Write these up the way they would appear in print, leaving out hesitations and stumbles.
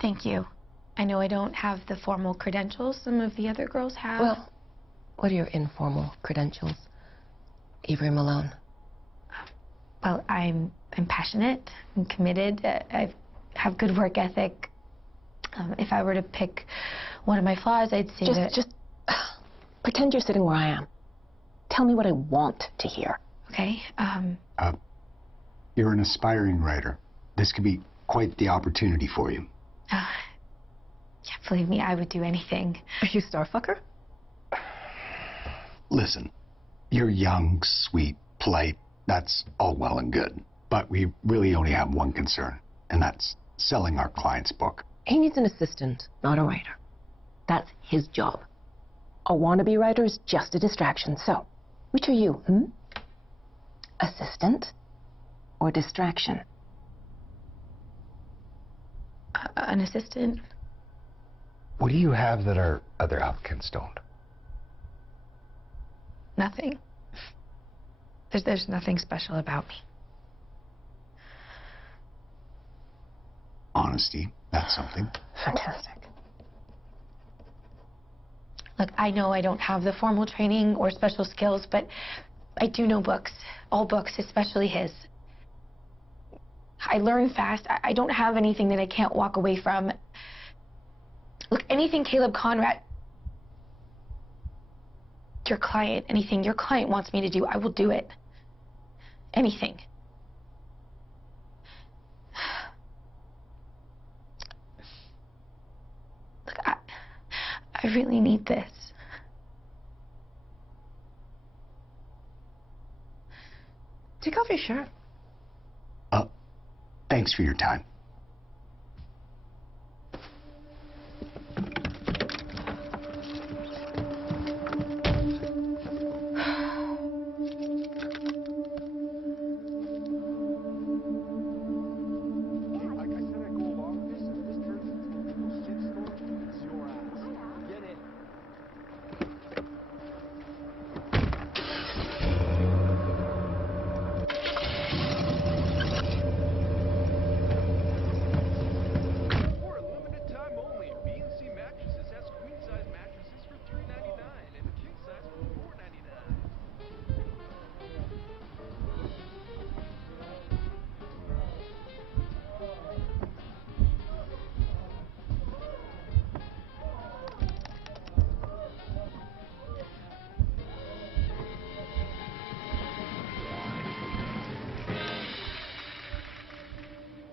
Thank you. I know I don't have the formal credentials some of the other girls have. Well, what are your informal credentials, Avery Malone? Well, I'm passionate, I'm committed, I have good work ethic. If I were to pick one of my flaws, I'd say Just pretend you're sitting where I am. Tell me what I want to hear. Okay, You're an aspiring writer. This could be quite the opportunity for you. Yeah, believe me, I would do anything. Are you Starfucker? Listen, you're young, sweet, polite. That's all well and good. But we really only have one concern, and that's selling our client's book. He needs an assistant, not a writer. That's his job. A wannabe writer is just a distraction. So, which are you, Assistant or distraction? An assistant. What do you have that our other applicants don't? Nothing. There's nothing special about me. Honesty, that's something. Fantastic. Look, I know I don't have the formal training or special skills, but I do know books. All books, especially his. I learn fast. I don't have anything that I can't walk away from. Look, anything Caleb Conrad, anything your client wants me to do, I will do it. Anything. Look, I really need this. Take off your shirt. Thanks for your time.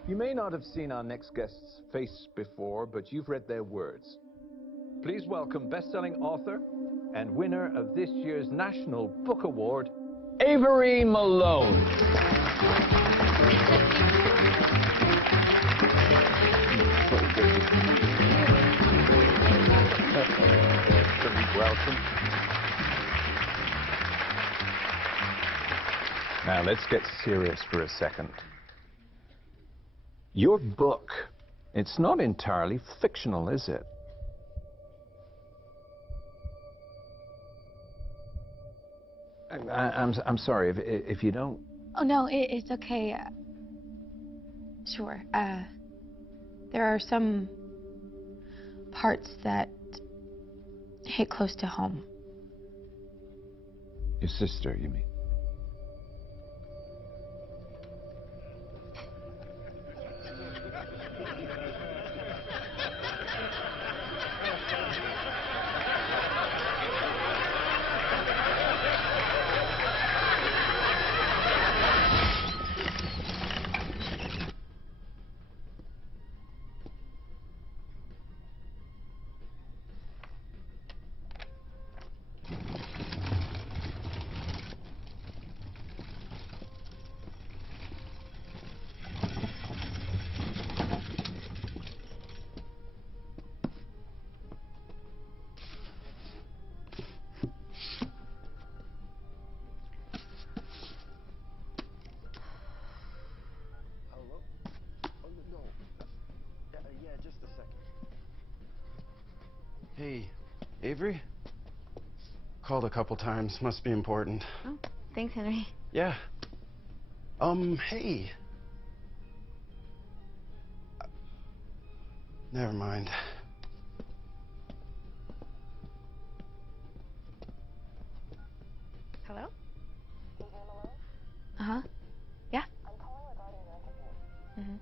You may not have seen our next guest's face before, but you've read their words. Please welcome best-selling author and winner of this year's National Book Award, Avery Malone. Welcome. Now let's get serious for a second. Your book, it's not entirely fictional, is it? I'm sorry if you don't. Oh, no, it's okay. Sure. There are some parts that hit close to home. Your sister, you mean? Hey, Avery? Called a couple times. Must be important. Oh, thanks, Henry. Yeah. Hey. Never mind. Hello? Uh-huh. Yeah? Mm-hmm.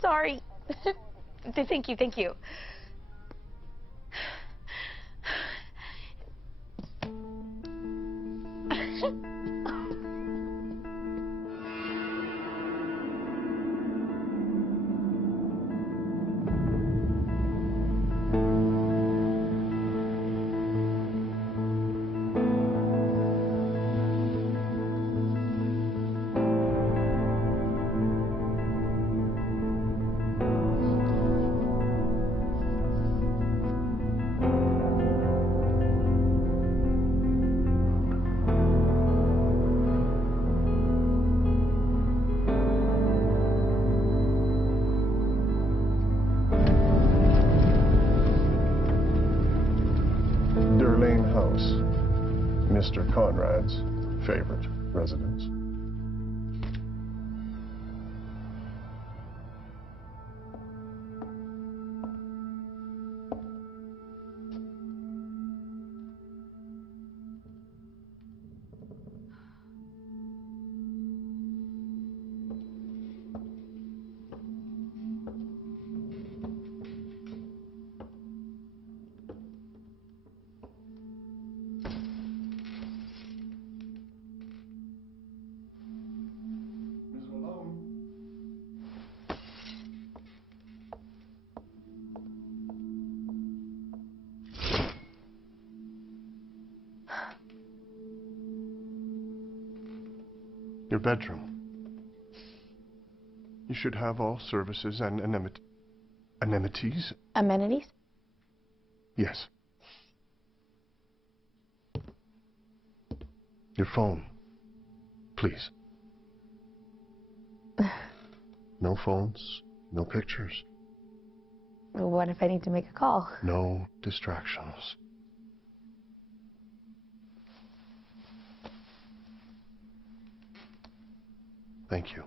Sorry. Thank you, thank you. Lane House, Mr. Conrad's favorite residence. Your bedroom. You should have all services and amenities. Amenities? Yes. Your phone, please. No phones, no pictures, What if I need to make a call? no distractions. Thank you.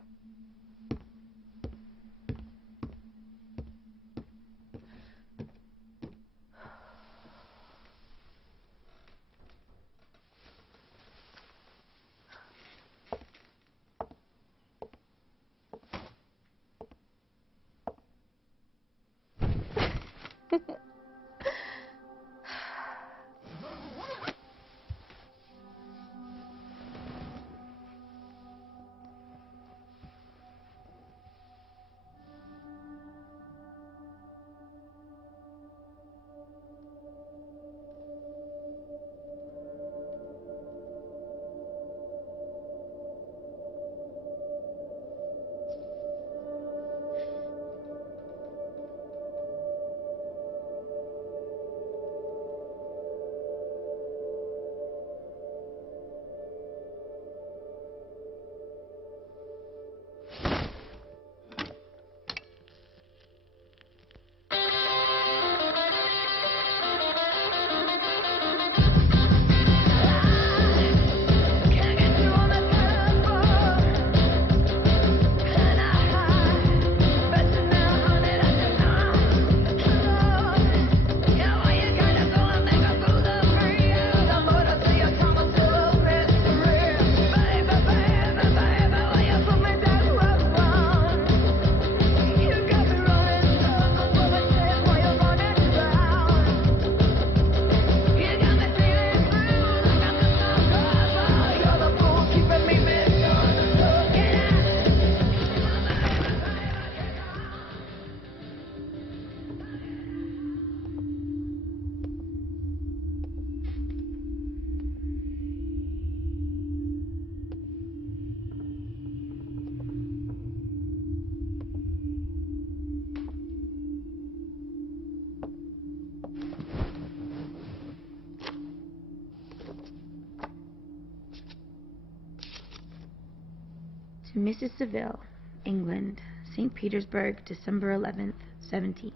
To Mrs. Seville. England, St. Petersburg, December 11th, 17.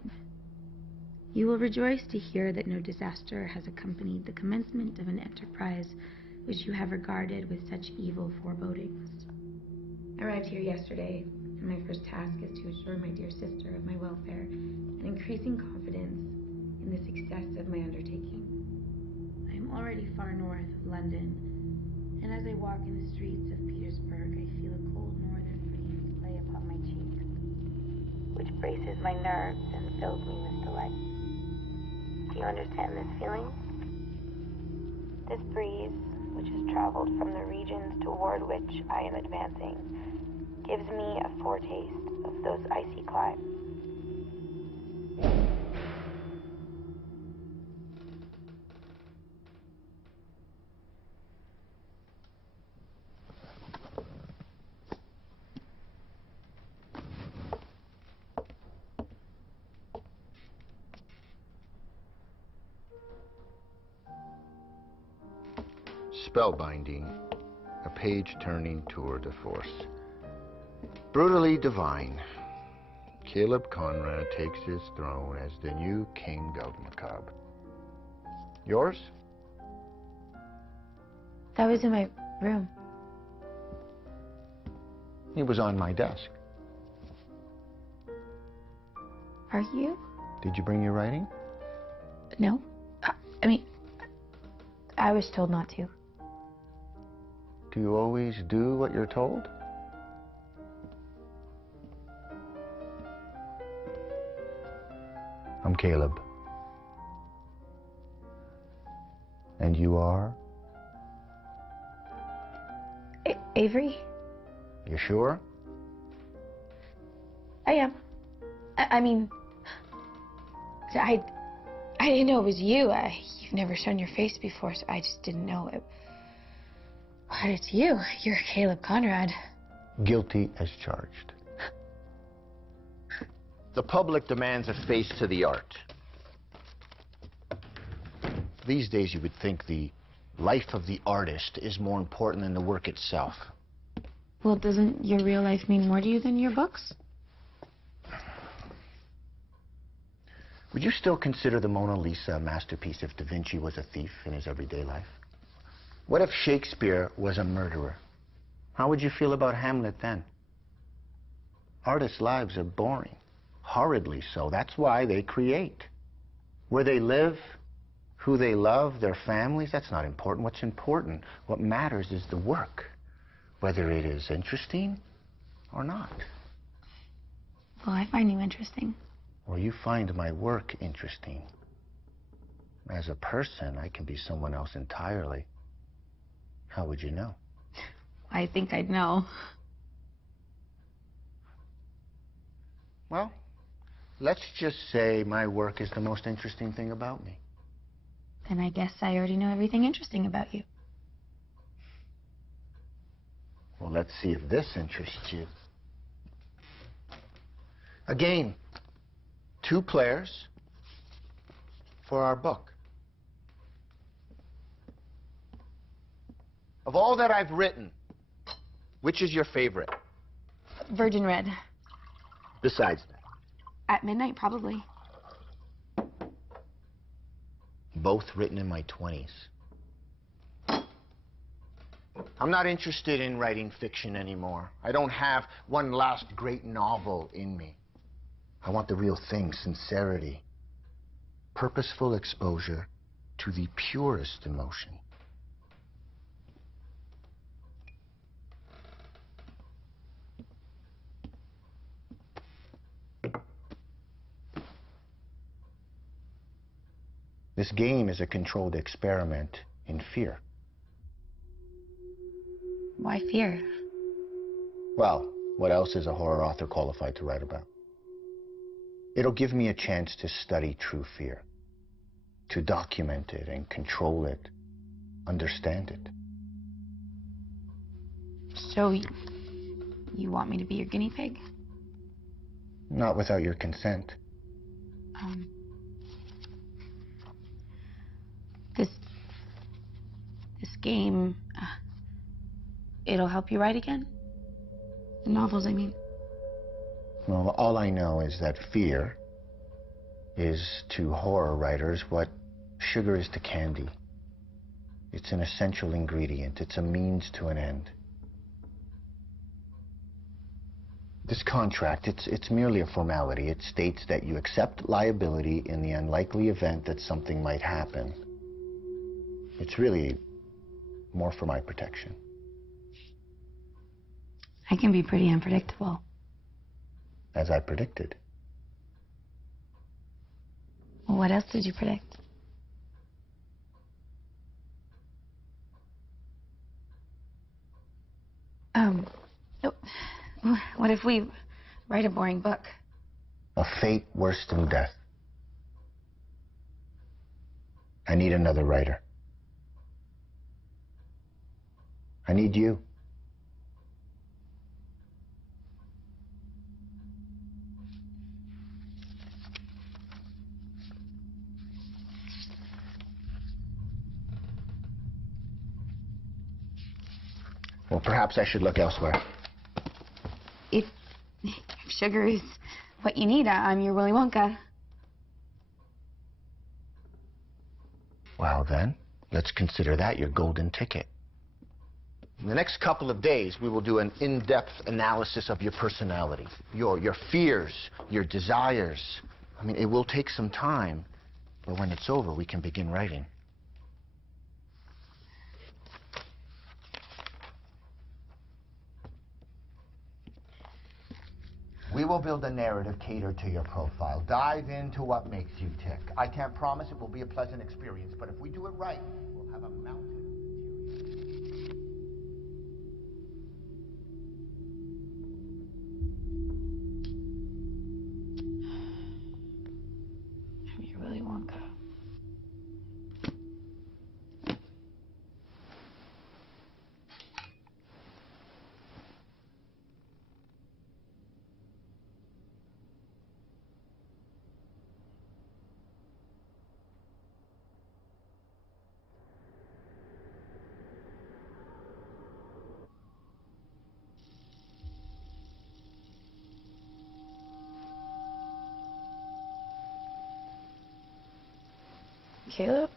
You will rejoice to hear that no disaster has accompanied the commencement of an enterprise which you have regarded with such evil forebodings. I arrived here yesterday, and my first task is to assure my dear sister of my welfare and increasing confidence in the success of my undertaking. I am already far north of London, and as I walk in the streets of Petersburg, I feel a cold northern breeze play upon my cheek, which braces my nerves and fills me with delight. Do you understand this feeling? This breeze, which has traveled from the regions toward which I am advancing, gives me a foretaste of those icy climes. Spellbinding, a page-turning tour de force. Brutally divine, Caleb Conrad takes his throne as the new king of Macabre. Yours? That was in my room. It was on my desk. Are you? Did you bring your writing? No. I mean, I was told not to. Do you always do what you're told? I'm Caleb. And you are? Avery? You sure? I am. I mean, I didn't know it was you. You've never shown your face before, so I just didn't know it. But it's you. You're Caleb Conrad. Guilty as charged. The public demands a face to the art. These days you would think the life of the artist is more important than the work itself. Well, doesn't your real life mean more to you than your books? Would you still consider the Mona Lisa a masterpiece if Da Vinci was a thief in his everyday life? What if Shakespeare was a murderer? How would you feel about Hamlet then? Artists' lives are boring, horridly so. That's why they create. Where they live, who they love, their families, that's not important. What's important, what matters is the work, whether it is interesting or not. Well, I find you interesting. Or you find my work interesting. As a person, I can be someone else entirely. How would you know? I think I'd know. Well, let's just say my work is the most interesting thing about me. Then I guess I already know everything interesting about you. Well, let's see if this interests you. A game. 2 players for our book. Of all that I've written, which is your favorite? Virgin Red. Besides that? At midnight, probably. Both written in my 20s. I'm not interested in writing fiction anymore. I don't have one last great novel in me. I want the real thing, sincerity, purposeful exposure to the purest emotion. This game is a controlled experiment in fear. Why fear? Well, what else is a horror author qualified to write about? It'll give me a chance to study true fear, to document it and control it, understand it. So, you want me to be your guinea pig? Not without your consent. This game, it'll help you write again? The novels, I mean. Well, all I know is that fear is to horror writers what sugar is to candy. It's an essential ingredient. It's a means to an end. This contract, it's merely a formality. It states that you accept liability in the unlikely event that something might happen. It's really more for my protection. I can be pretty unpredictable. As I predicted. Well, what else did you predict? What if we write a boring book? A fate worse than death. I need another writer. I need you. Well, perhaps I should look elsewhere. If sugar is what you need, I'm your Willy Wonka. Well, then, let's consider that your golden ticket. In the next couple of days, we will do an in-depth analysis of your personality, your fears, your desires. I mean, it will take some time, but when it's over, we can begin writing. We will build a narrative catered to your profile. Dive into what makes you tick. I can't promise it will be a pleasant experience, but if we do it right, we'll have a mountain of material. I'm your Willy Wonka. Caleb?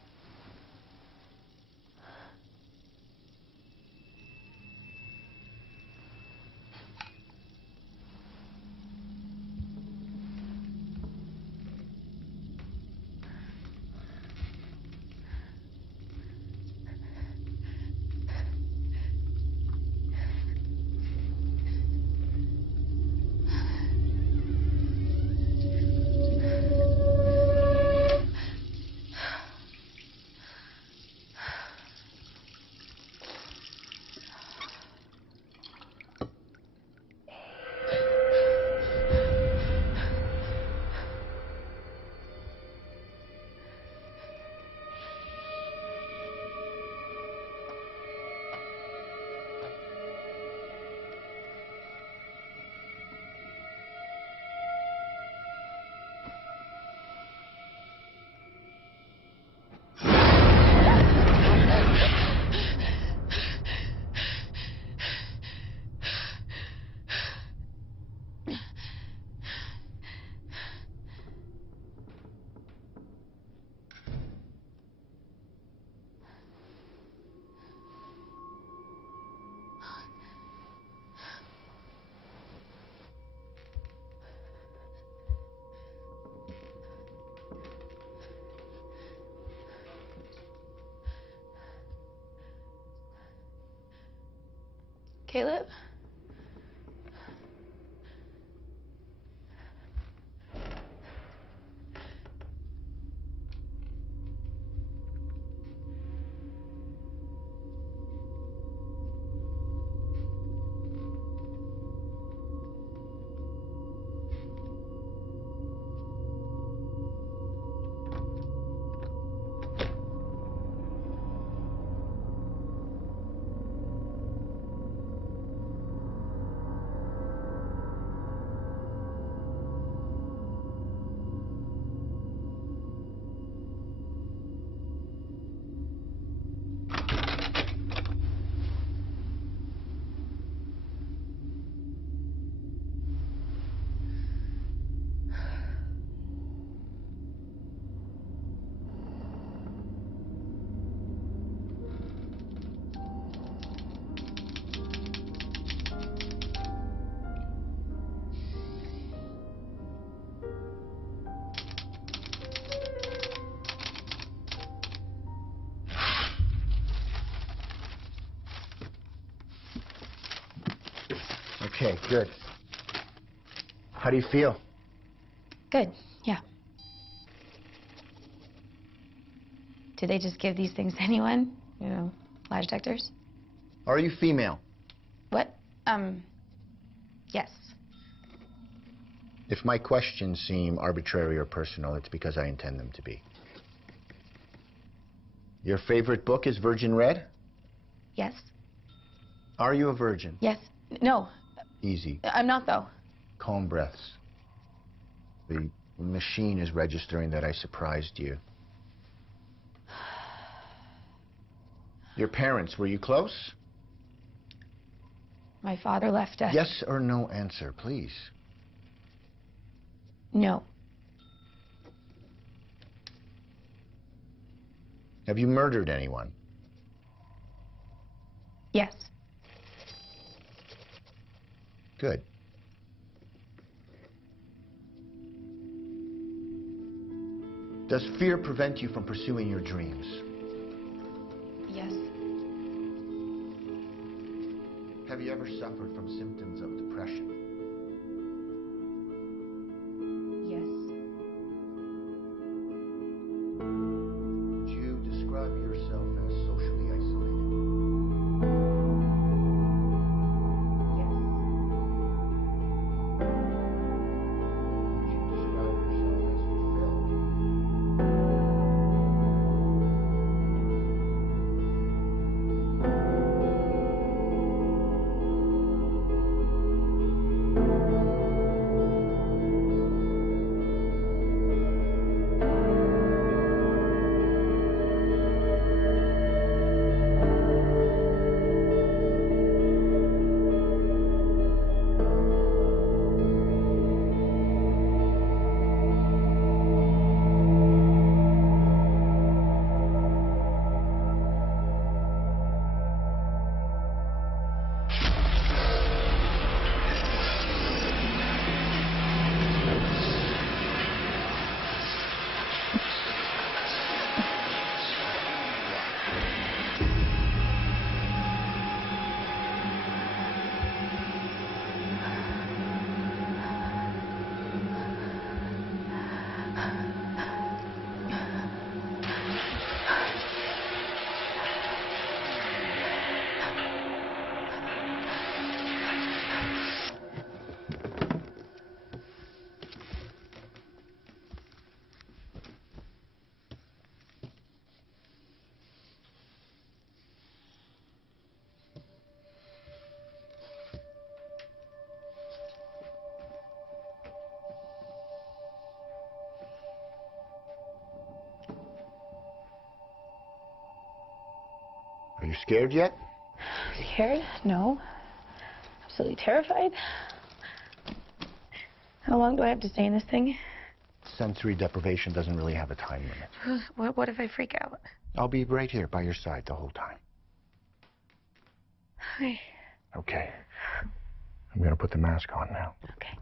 Caleb? Okay, good. How do you feel? Good, yeah. Do they just give these things to anyone? You know, lie detectors? Are you female? What? Yes. If my questions seem arbitrary or personal, it's because I intend them to be. Your favorite book is Virgin Red? Yes. Are you a virgin? Yes. No. Easy. I'm not, though. Calm breaths. The machine is registering that I surprised you. Your parents, were you close? My father left us. Yes or no answer, please. No. Have you murdered anyone? Yes. Good. Does fear prevent you from pursuing your dreams? Yes. Have you ever suffered from symptoms of depression? Yes. Would you describe yourself as socially isolated? Yes. Would you describe yourself as fulfilled? Are you scared yet? Scared? No. Absolutely terrified. How long do I have to stay in this thing? Sensory deprivation doesn't really have a time limit. What if I freak out? I'll be right here by your side the whole time. Okay. Okay. I'm gonna put the mask on now. Okay.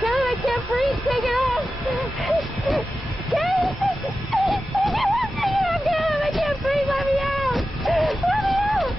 God, I can't breathe. Take it off. God, take it off. God, I can't breathe. Let me out. Let me out.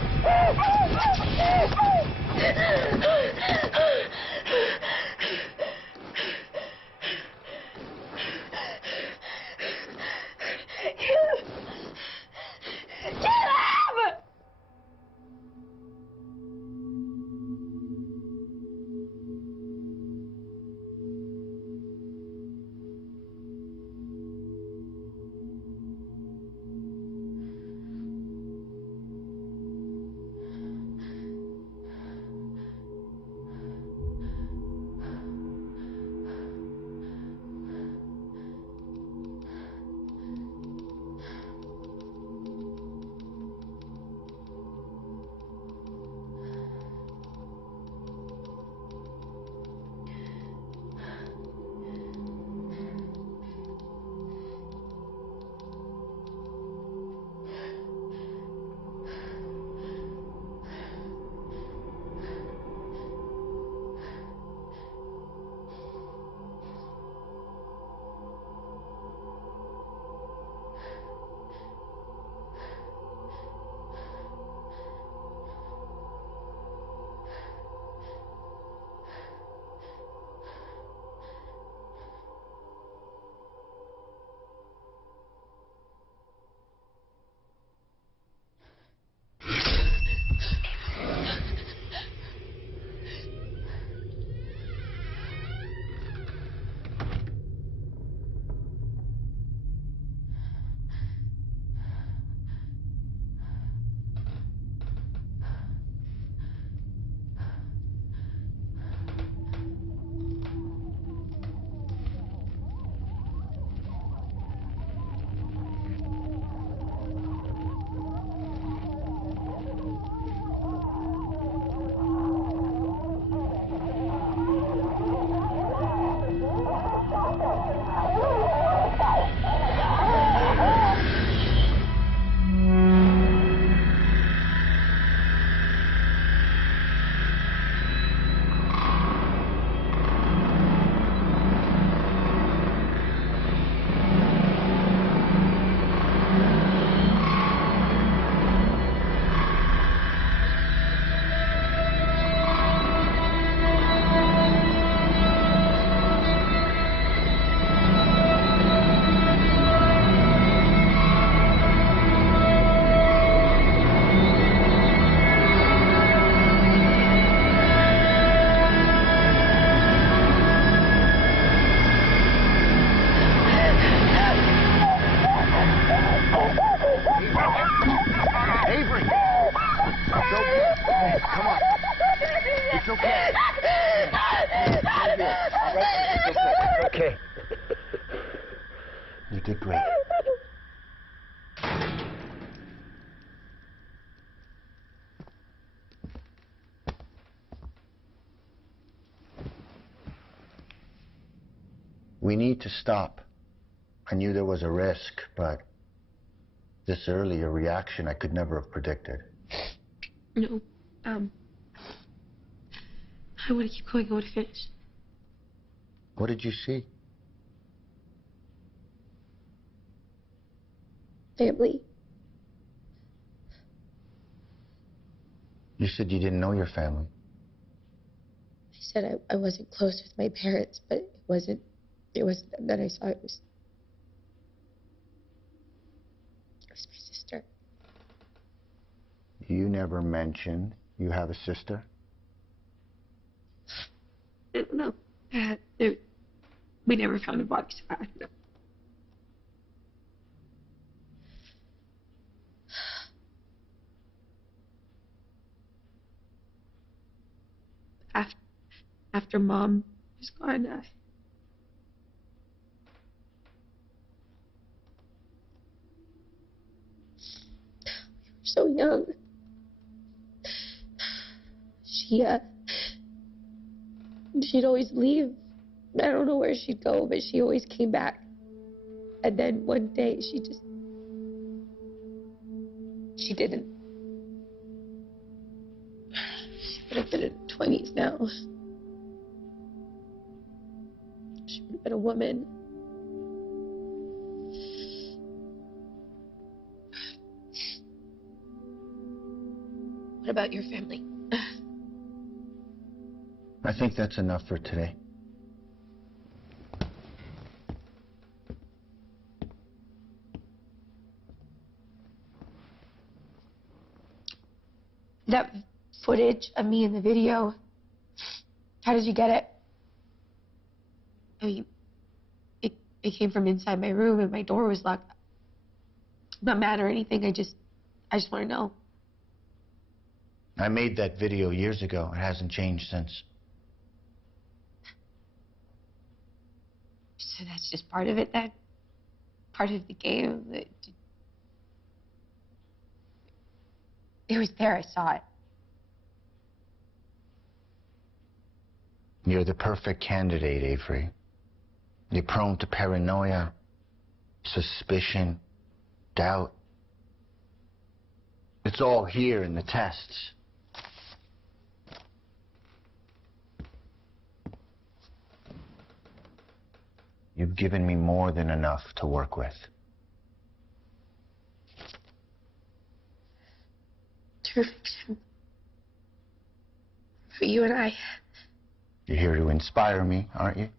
Okay. You did great. We need to stop. I knew there was a risk, but this early a reaction I could never have predicted. No, I want to keep going. I want to finish. What did you see? Family. You said you didn't know your family. I said I wasn't close with my parents, but it wasn't them that I saw. It was my sister. You never mentioned you have a sister? No. We never found a body, so I don't know. After Mom was gone, we were so young. She'd always leave. I don't know where she'd go, but she always came back. And then one day she didn't. She would have been in her 20s now. been a woman. What about your family? I think that's enough for today. That footage of me in the video, how did you get it? I mean, it came from inside my room and my door was locked. I'm not mad or anything, I just want to know. I made that video years ago. It hasn't changed since. So that's just part of it then? Part of the game? It was there, I saw it. You're the perfect candidate, Avery. You're prone to paranoia, suspicion, doubt. It's all here in the tests. You've given me more than enough to work with. True fiction. For you and I. You're here to inspire me, aren't you?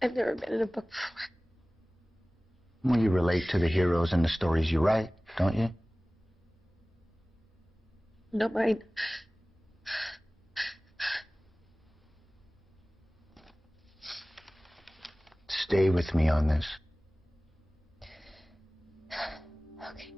I've never been in a book before. Well, you relate to the heroes and the stories you write, don't you? Not mine. Stay with me on this. Okay.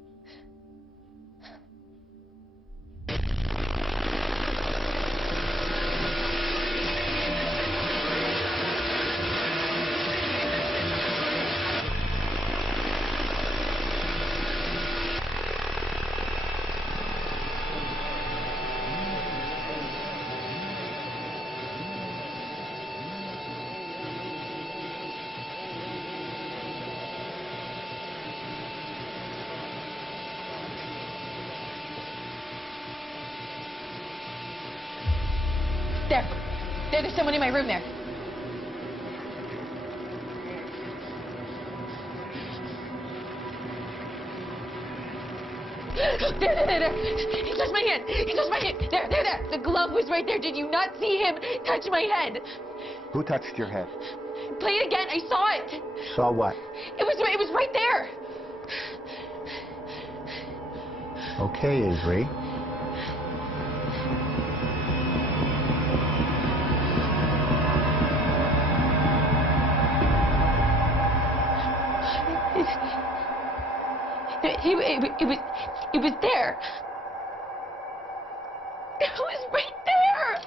There's someone in my room there. There. He touched my hand. He touched my hand. There. The glove was right there. Did you not see him touch my head? Who touched your head? Play it again. I saw it. Saw what? It was right there. Okay, Avery. It was there. It was right there.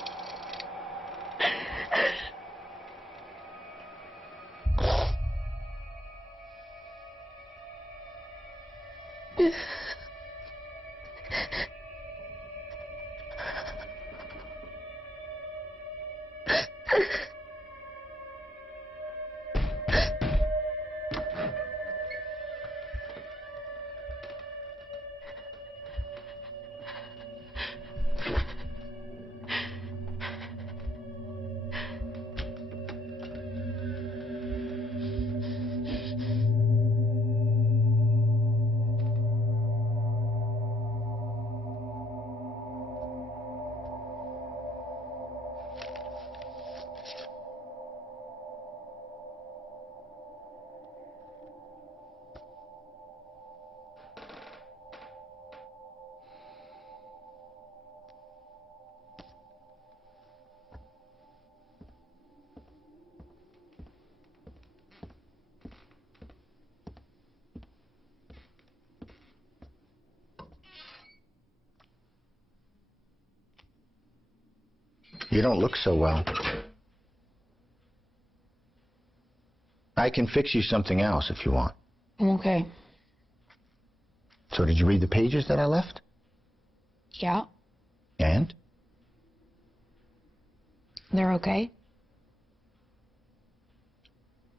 You don't look so well. I can fix you something else if you want. I'm okay. So did you read the pages that I left? Yeah, And? they're okay.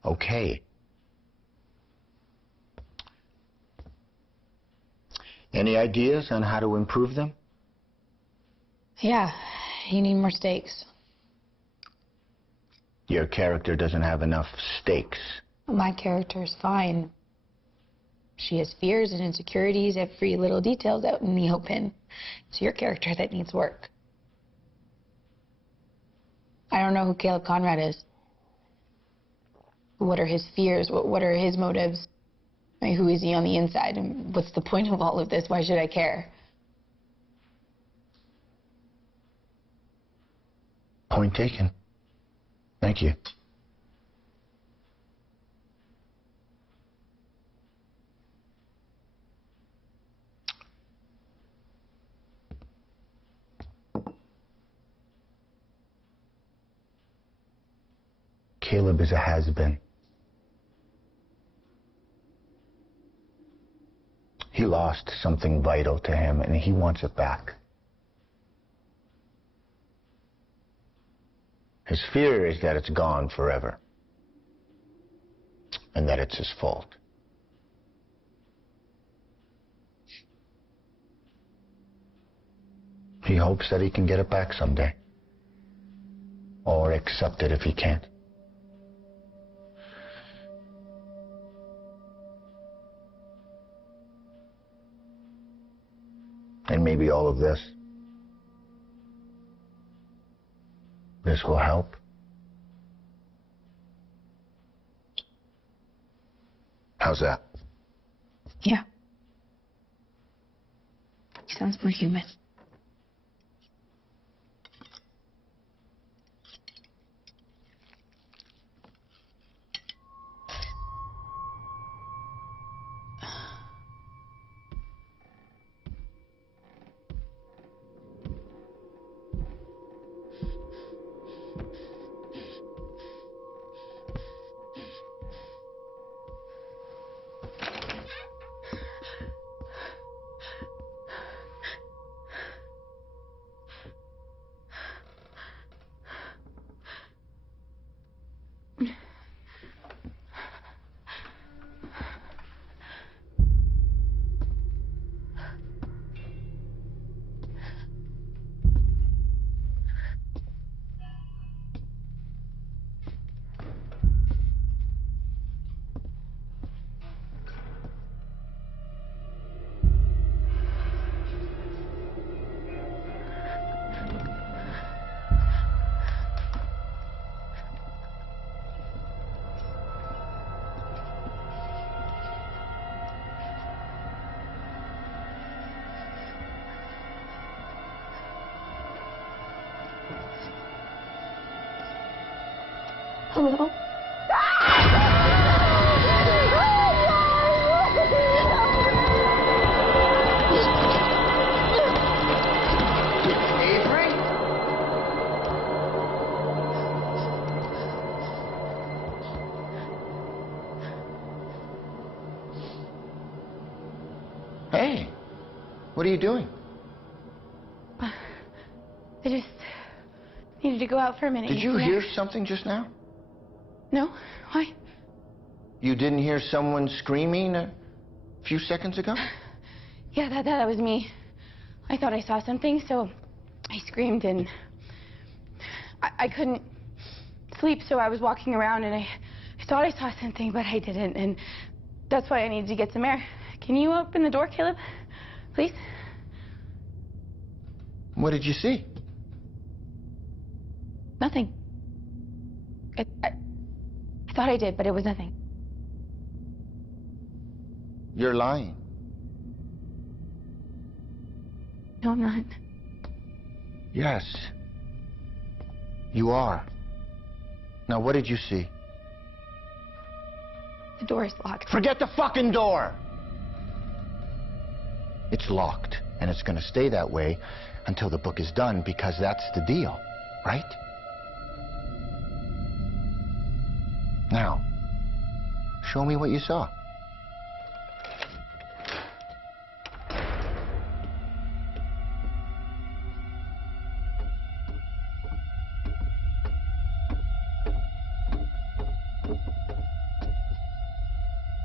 Okay. Any ideas on how to improve them? Yeah, You need more stakes. Your character doesn't have enough stakes. My character's fine. She has fears and insecurities, every little detail's out in the open. It's your character that needs work. I don't know who Caleb Conrad is. What are his fears? What are his motives? I mean, who is he on the inside? And what's the point of all of this? Why should I care? Point taken. Thank you. Caleb is a has-been. He lost something vital to him, and he wants it back. His fear is that it's gone forever, and that it's his fault. He hopes that he can get it back someday, or accept it if he can't. And maybe all of this will help. How's that? Yeah. He sounds more human. Hello? Hey, what are you doing? I just needed to go out for a minute. Did you hear something just now? No? Why? You didn't hear someone screaming a few seconds ago? Yeah, that was me. I thought I saw something, so I screamed, and I couldn't sleep, so I was walking around, and I thought I saw something, but I didn't, and that's why I needed to get some air. Can you open the door, Caleb? Please? What did you see? Nothing. I thought I did, but it was nothing. You're lying. No, I'm not. Yes. You are. Now, what did you see? The door is locked. Forget the fucking door! It's locked, and it's gonna stay that way until the book is done, because that's the deal, right? Now, show me what you saw.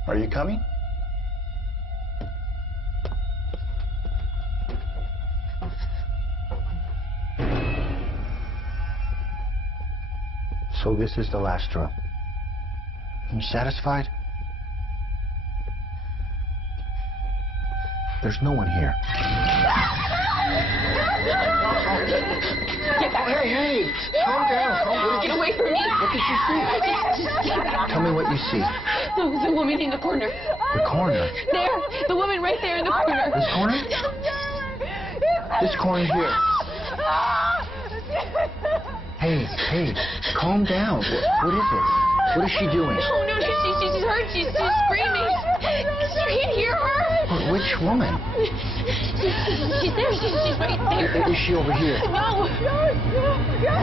Are you coming? So this is the last straw. You satisfied? There's no one here. Get back. Hey, calm down. Get away from me. What did you see? Just get back. Tell me what you see. The woman in the corner. The corner? There. The woman right there in the corner. This corner? This corner here. Hey, calm down. What is it? What is she doing? No, she's hurt. She's screaming. You can't hear her. Which woman? She's there. She's right there. Is she over here? No.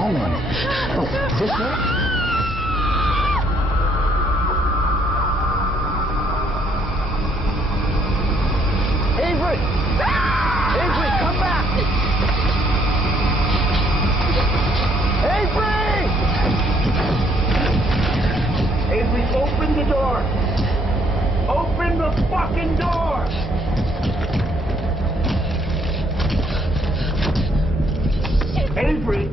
Woman. Oh, this way? Avery! Avery, come back! Avery! Avery, open the door! Open the fucking door! Avery!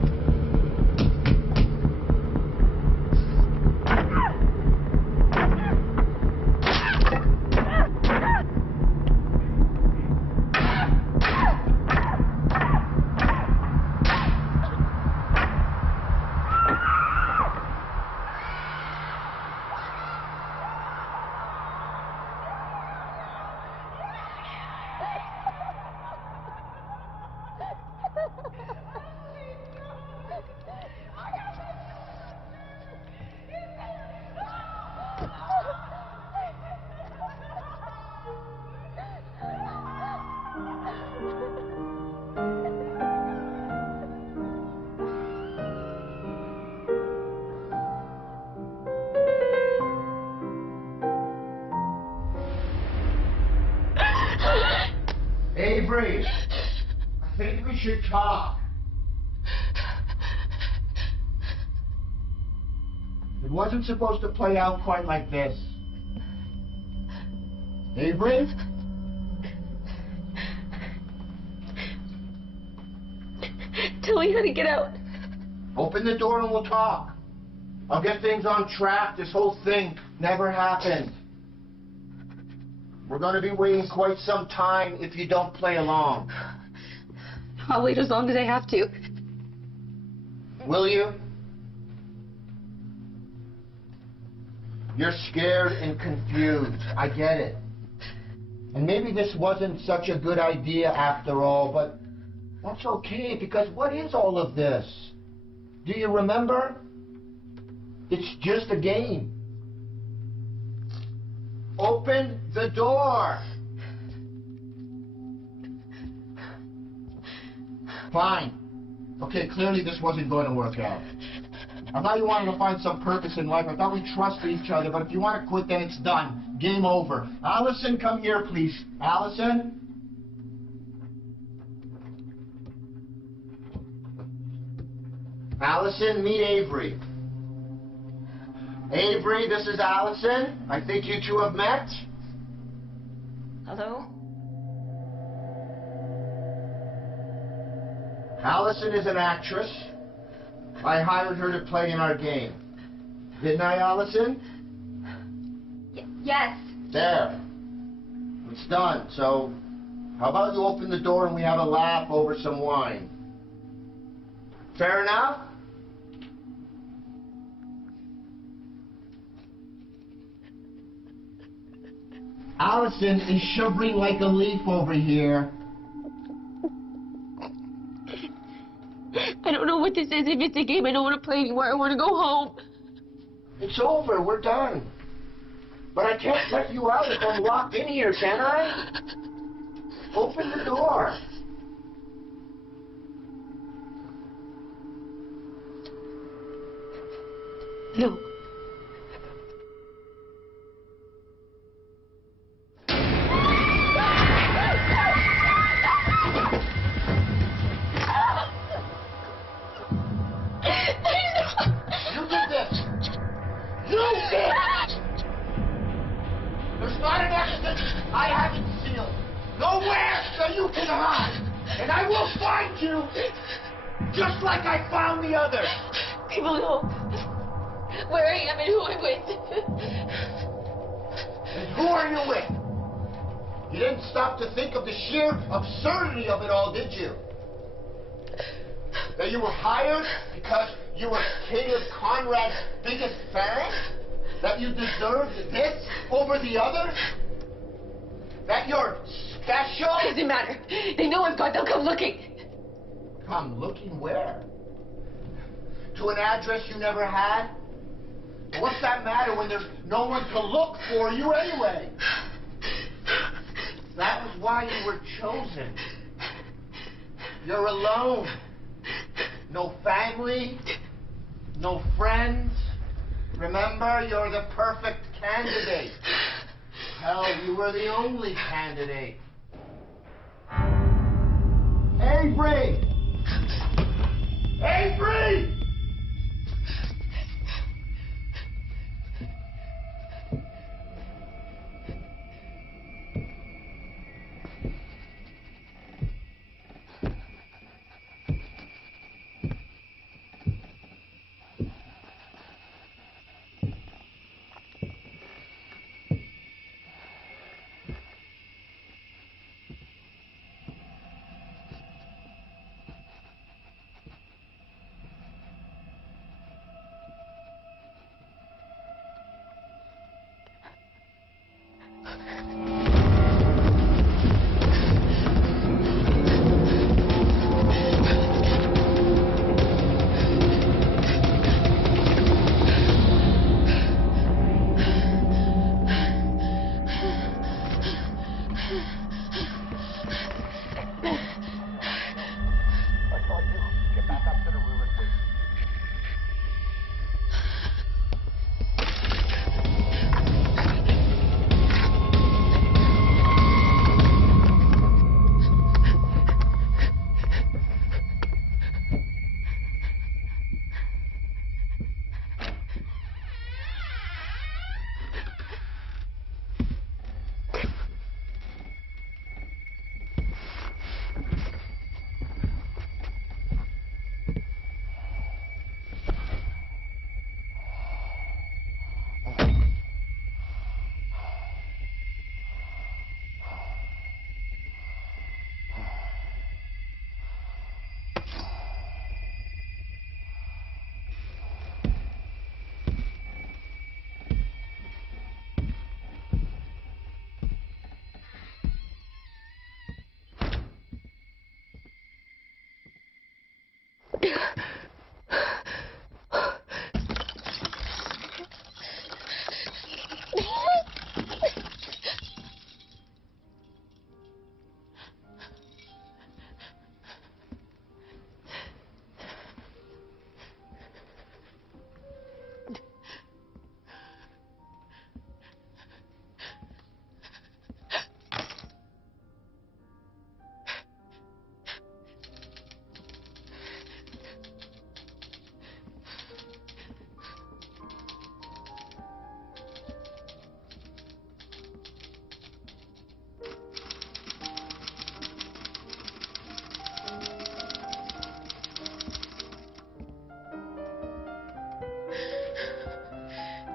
Avery, I think we should talk. It wasn't supposed to play out quite like this. Avery? Tell me how to get out. Open the door and we'll talk. I'll get things on track. This whole thing never happened. We're going to be waiting quite some time if you don't play along. I'll wait as long as I have to. Will you? You're scared and confused. I get it. And maybe this wasn't such a good idea after all, but that's okay, because what is all of this? Do you remember? It's just a game. Open the door. Fine. Okay, clearly this wasn't going to work out. I thought you wanted to find some purpose in life. I thought we trusted each other, but if you want to quit, then it's done. Game over. Allison, come here, please. Allison? Allison, meet Avery. Avery, this is Allison. I think you two have met. Hello? Allison is an actress. I hired her to play in our game. Didn't I, Allison? Yes. There. It's done. So, how about you open the door and we have a laugh over some wine? Fair enough? Allison is shivering like a leaf over here. I don't know what this is. If it's a game, I don't want to play anymore. I want to go home. It's over. We're done. But I can't let you out if I'm locked in here, can I? Open the door. No. There's not an exit I haven't sealed. Nowhere that you can hide. And I will find you, just like I found the others. People know. where I am and who I'm with. And who are you with? You didn't stop to think of the sheer absurdity of it all, did you? That you were hired because you were Caleb Conrad's biggest fan? That you deserved this over the others? That you're special? Doesn't matter. They know I've got. They'll come looking. Come looking where? To an address you never had? What's that matter when there's no one to look for you anyway? That was why you were chosen. You're alone. No family, no friends. Remember, you're the perfect candidate. Hell, you were the only candidate. Avery! Avery!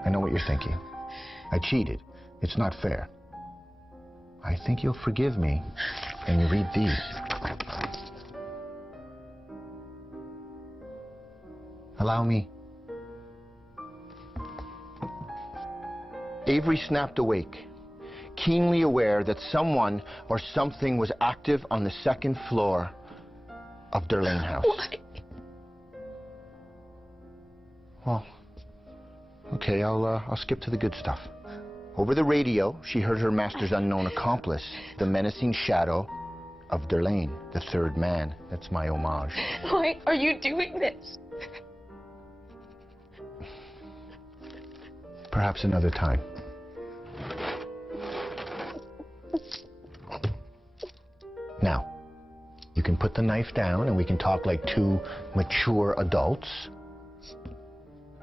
I know what you're thinking. I cheated. It's not fair. I think you'll forgive me when you read these. Allow me. Avery snapped awake, keenly aware that someone or something was active on the second floor of Derlane House. Why? Well, okay, I'll skip to the good stuff. Over the radio, she heard her master's unknown accomplice, the menacing shadow of Derlane, the third man. That's my homage. Why are you doing this? Perhaps another time. Now, you can put the knife down and we can talk like two mature adults.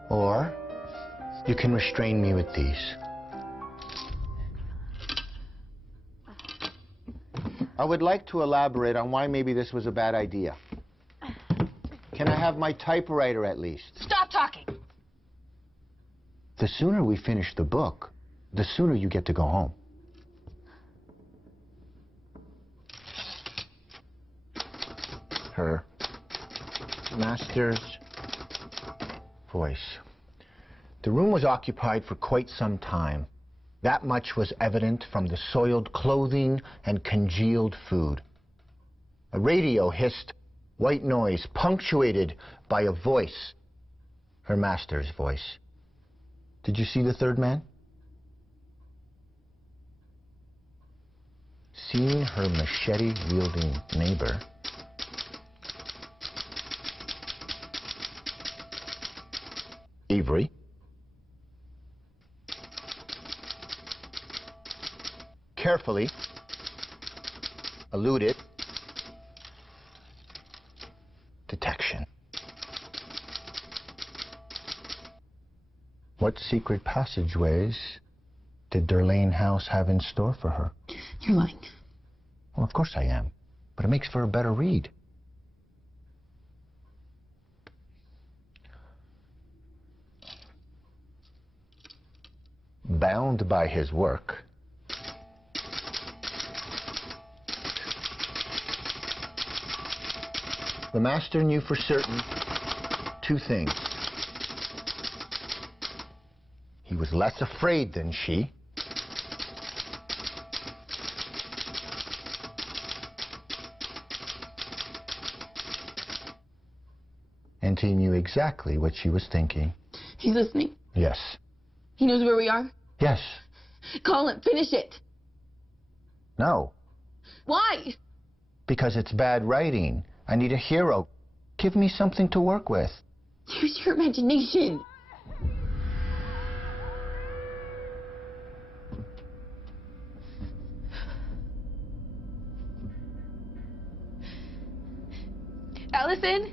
Or you can restrain me with these. I would like to elaborate on why maybe this was a bad idea. Can I have my typewriter at least? Stop talking. The sooner we finish the book, the sooner you get to go home. Her master's voice. The room was occupied for quite some time. That much was evident from the soiled clothing and congealed food. A radio hissed white noise, punctuated by a voice. Her master's voice. Did you see the third man? Seeing her machete-wielding neighbor, Avery, carefully eluded detection. What secret passageways did Derlane House have in store for her? You're lying. Well, of course I am, but it makes for a better read. Bound by his work, the master knew for certain two things. He was less afraid than she, and he knew exactly what she was thinking. He's listening. Yes. He knows where we are. Yes. Call him. Finish it. No. Why? Because it's bad writing. I need a hero. Give me something to work with. Use your imagination. Allison?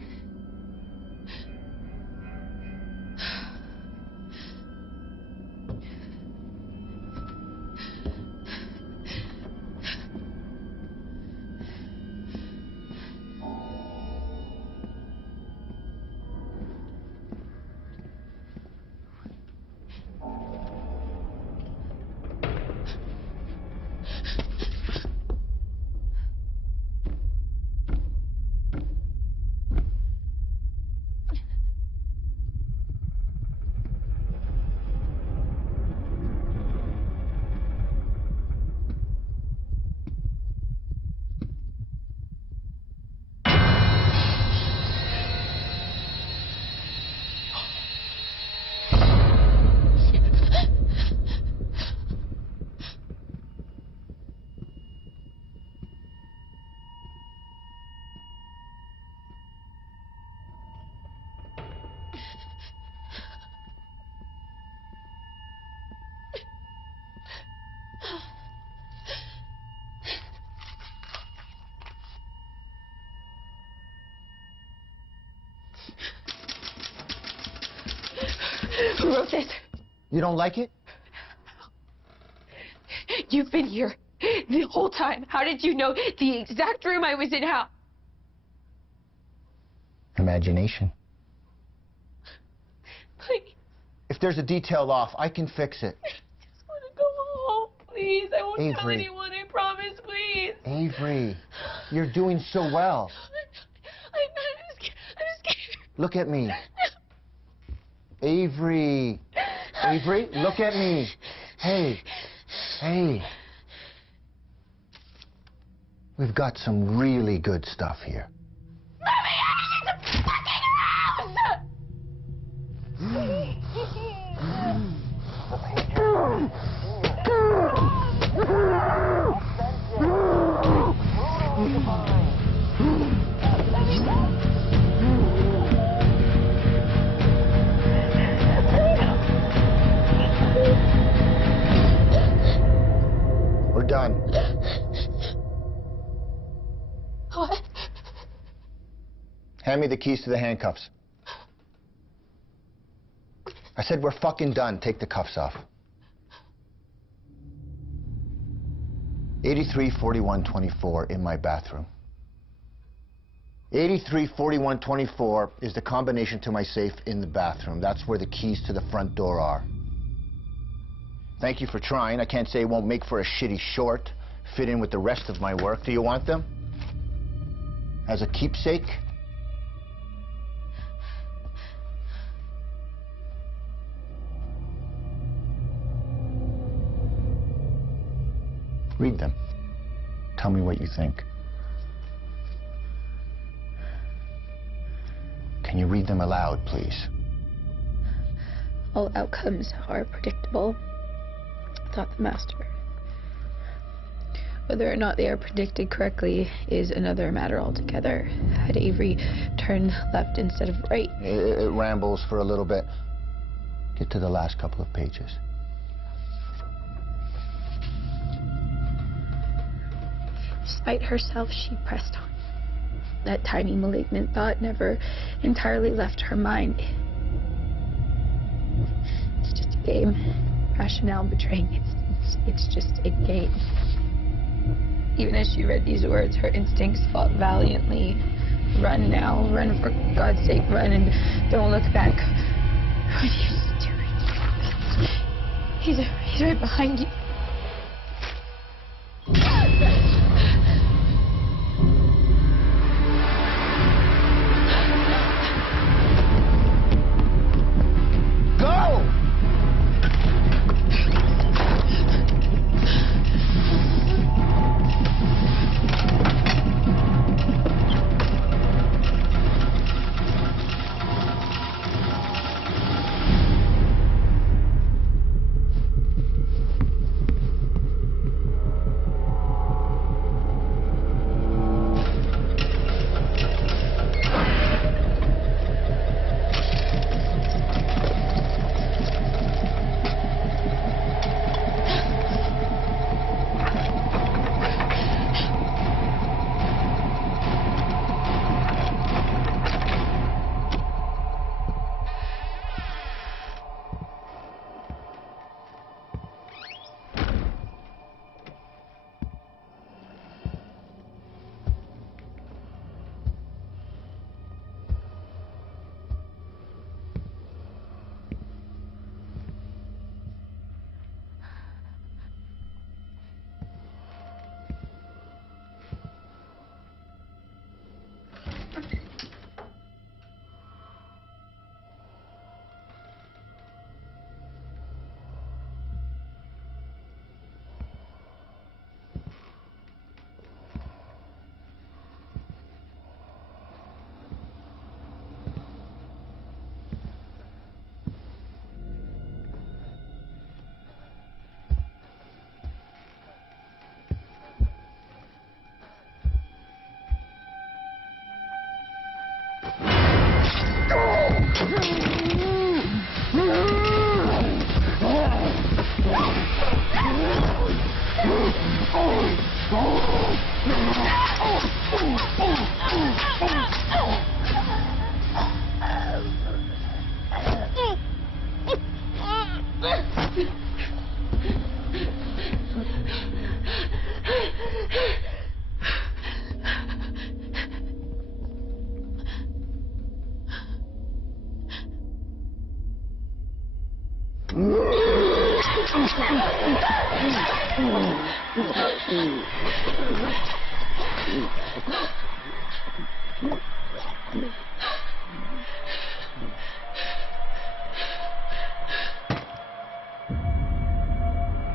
Who wrote this? You don't like it? You've been here the whole time. How did you know the exact room I was in? How? Imagination. Please. If there's a detail off, I can fix it. I just want to go home, please. I won't tell Avery. anyone, I promise, please. Avery, you're doing so well. I'm scared. I'm scared. Look at me. Avery. Avery, look at me. Hey. Hey. We've got some really good stuff here. Mommy, I'm in the fucking house! We're done. What? Hand me the keys to the handcuffs. I said we're fucking done. Take the cuffs off. 834124 in my bathroom. 834124 is the combination to my safe in the bathroom. That's where the keys to the front door are. Thank you for trying. I can't say it won't make for a shitty short, fit in with the rest of my work. Do you want them? As a keepsake? Read them. Tell me what you think. Can you read them aloud, please? All outcomes are predictable, thought the master. Whether or not they are predicted correctly is another matter altogether. Had Avery turned left instead of right? It rambles for a little bit. Get to the last couple of pages. Despite herself, she pressed on. That tiny malignant thought never entirely left her mind. It's just a game. Rationale betraying it's just a game. Even as she read these words, her instincts fought valiantly. Run now, run for God's sake, run and don't look back. What are you doing? He's right behind you.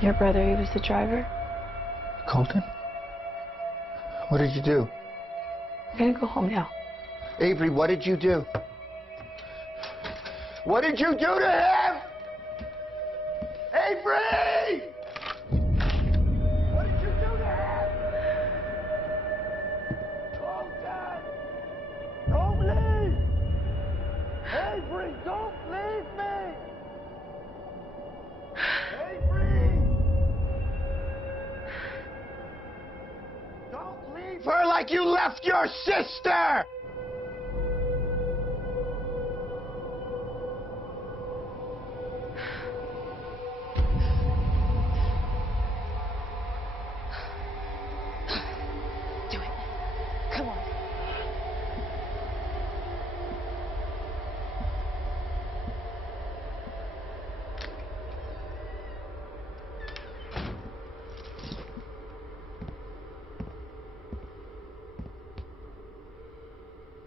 Your brother, he was the driver? Colton? What did you do? I'm gonna go home now. Avery, what did you do? What did you do to him? Avery! What did you do to him? Colton! Don't leave! Avery, don't leave me! Avery! Don't leave her like you left your sister!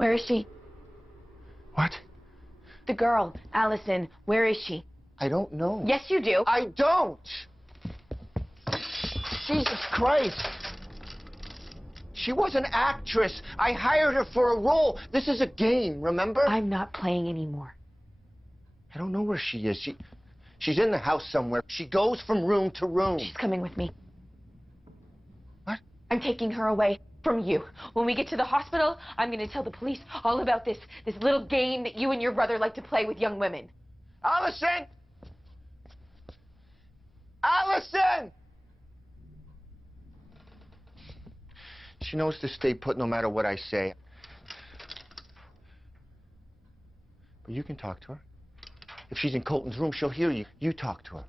Where is she? What? The girl, Allison. Where is she? I don't know. Yes, you do. I don't! Jesus Christ! She was an actress. I hired her for a role. This is a game, remember? I'm not playing anymore. I don't know where she is. She's in the house somewhere. She goes from room to room. She's coming with me. What? I'm taking her away from you. When we get to the hospital, I'm going to tell the police all about this little game that you and your brother like to play with young women. Allison! Allison! She knows to stay put no matter what I say. But you can talk to her. If she's in Colton's room, she'll hear you. You talk to her.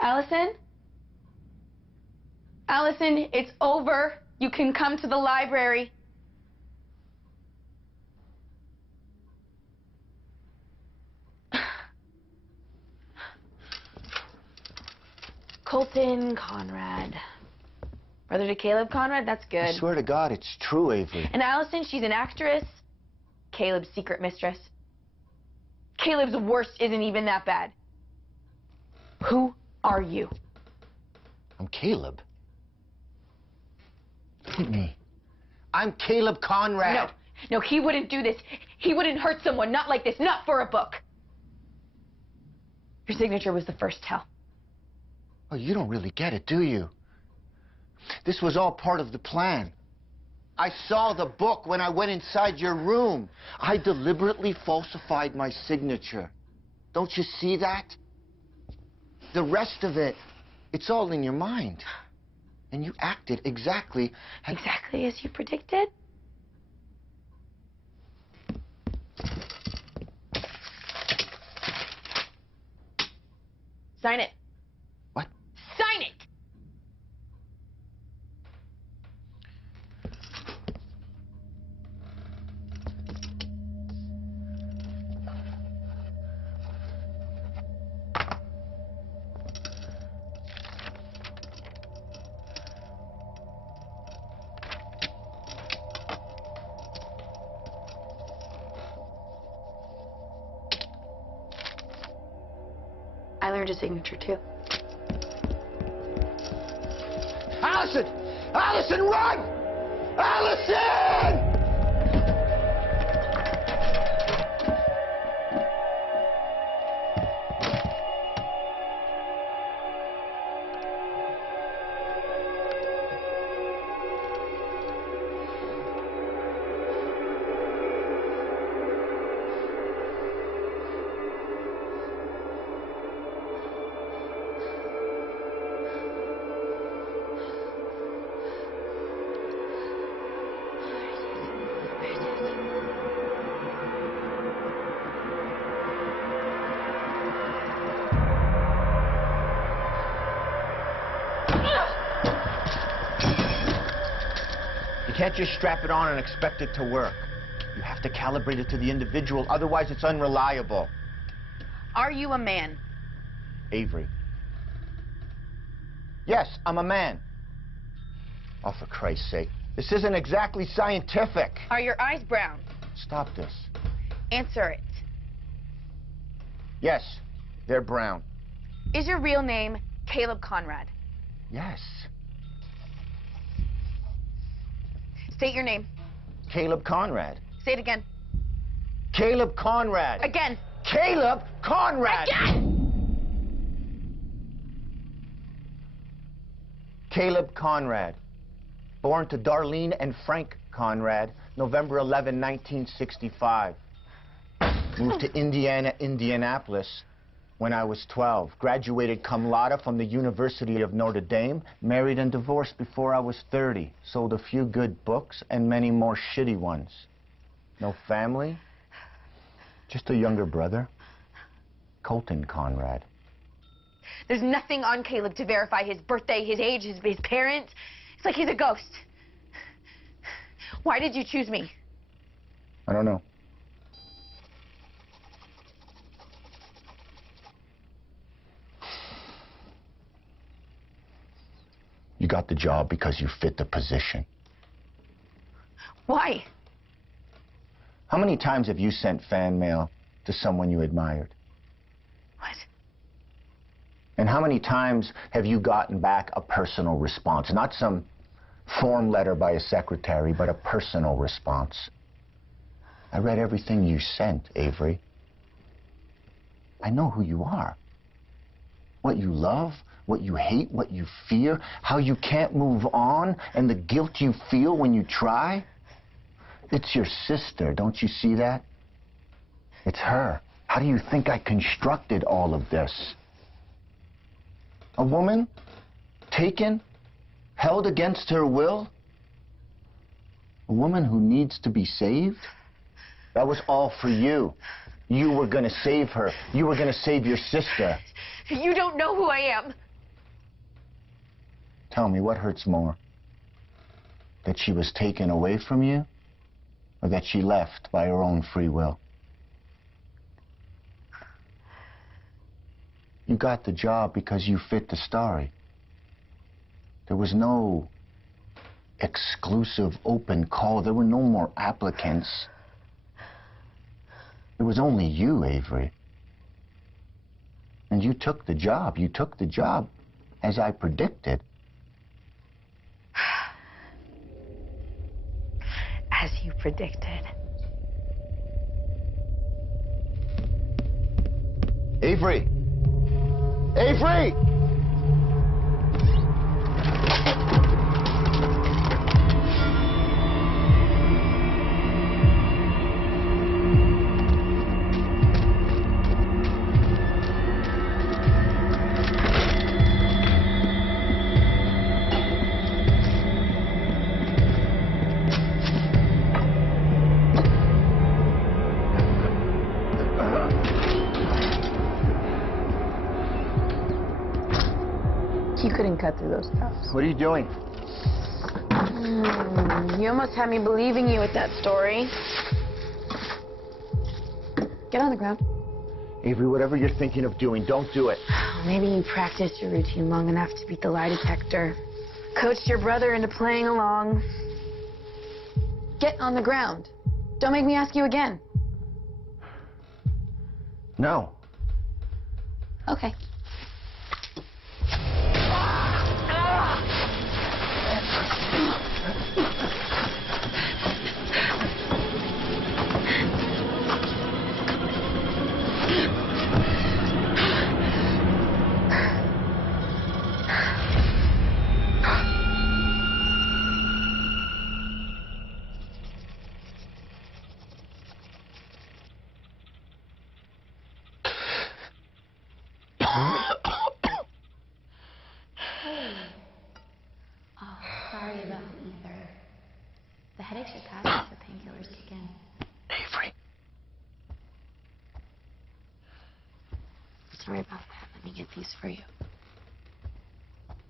Allison? Allison, it's over. You can come to the library. Colton Conrad. Brother to Caleb Conrad? That's good. I swear to God, it's true, Avery. And Allison, she's an actress. Caleb's secret mistress. Caleb's worst isn't even that bad. Who are you? I'm Caleb. Look at me. I'm Caleb Conrad. No, he wouldn't do this. He wouldn't hurt someone, not like this, not for a book. Your signature was the first tell. Oh, you don't really get it, do you? This was all part of the plan. I saw the book when I went inside your room. I deliberately falsified my signature. Don't you see that? The rest of it, it's all in your mind. And you acted exactly as you predicted? Sign it. What? Sign it! I learned a signature too. Allison! Allison, run! Allison! You can't just strap it on and expect it to work. You have to calibrate it to the individual, otherwise it's unreliable. Are you a man? Avery. Yes, I'm a man. Oh, for Christ's sake. This isn't exactly scientific. Are your eyes brown? Stop this. Answer it. Yes, they're brown. Is your real name Caleb Conrad? Yes. State your name. Caleb Conrad. Say it again. Caleb Conrad. Again. Caleb Conrad. Again! Caleb Conrad. Born to Darlene and Frank Conrad, November 11, 1965. Moved to Indianapolis when I was 12. Graduated cum laude from the University of Notre Dame. Married and divorced before I was 30. Sold a few good books and many more shitty ones. No family. Just a younger brother. Colton Conrad. There's nothing on Caleb to verify his birthday, his age, his parents. It's like he's a ghost. Why did you choose me? I don't know. You got the job because you fit the position. Why? How many times have you sent fan mail to someone you admired? What? And how many times have you gotten back a personal response? Not some form letter by a secretary, but a personal response. I read everything you sent, Avery. I know who you are. What you love, what you hate, what you fear, how you can't move on, and the guilt you feel when you try. It's your sister, don't you see that? It's her. How do you think I constructed all of this? A woman taken, held against her will? A woman who needs to be saved? That was all for you. You were gonna save her. You were gonna save your sister. You don't know who I am. Tell me, what hurts more? That she was taken away from you, or that she left by her own free will? You got the job because you fit the story. There was no exclusive open call. There were no more applicants. It was only you, Avery. And you took the job. You took the job as I predicted. As you predicted. Avery! Avery! You couldn't cut through those cuffs. What are you doing? You almost had me believing you with that story. Get on the ground. Avery, whatever you're thinking of doing, don't do it. Maybe you practiced your routine long enough to beat the lie detector. Coached your brother into playing along. Get on the ground. Don't make me ask you again. No. Okay. Sorry about the ether. The headache should pass if the painkillers kick in. Avery. Sorry about that. Let me get these for you.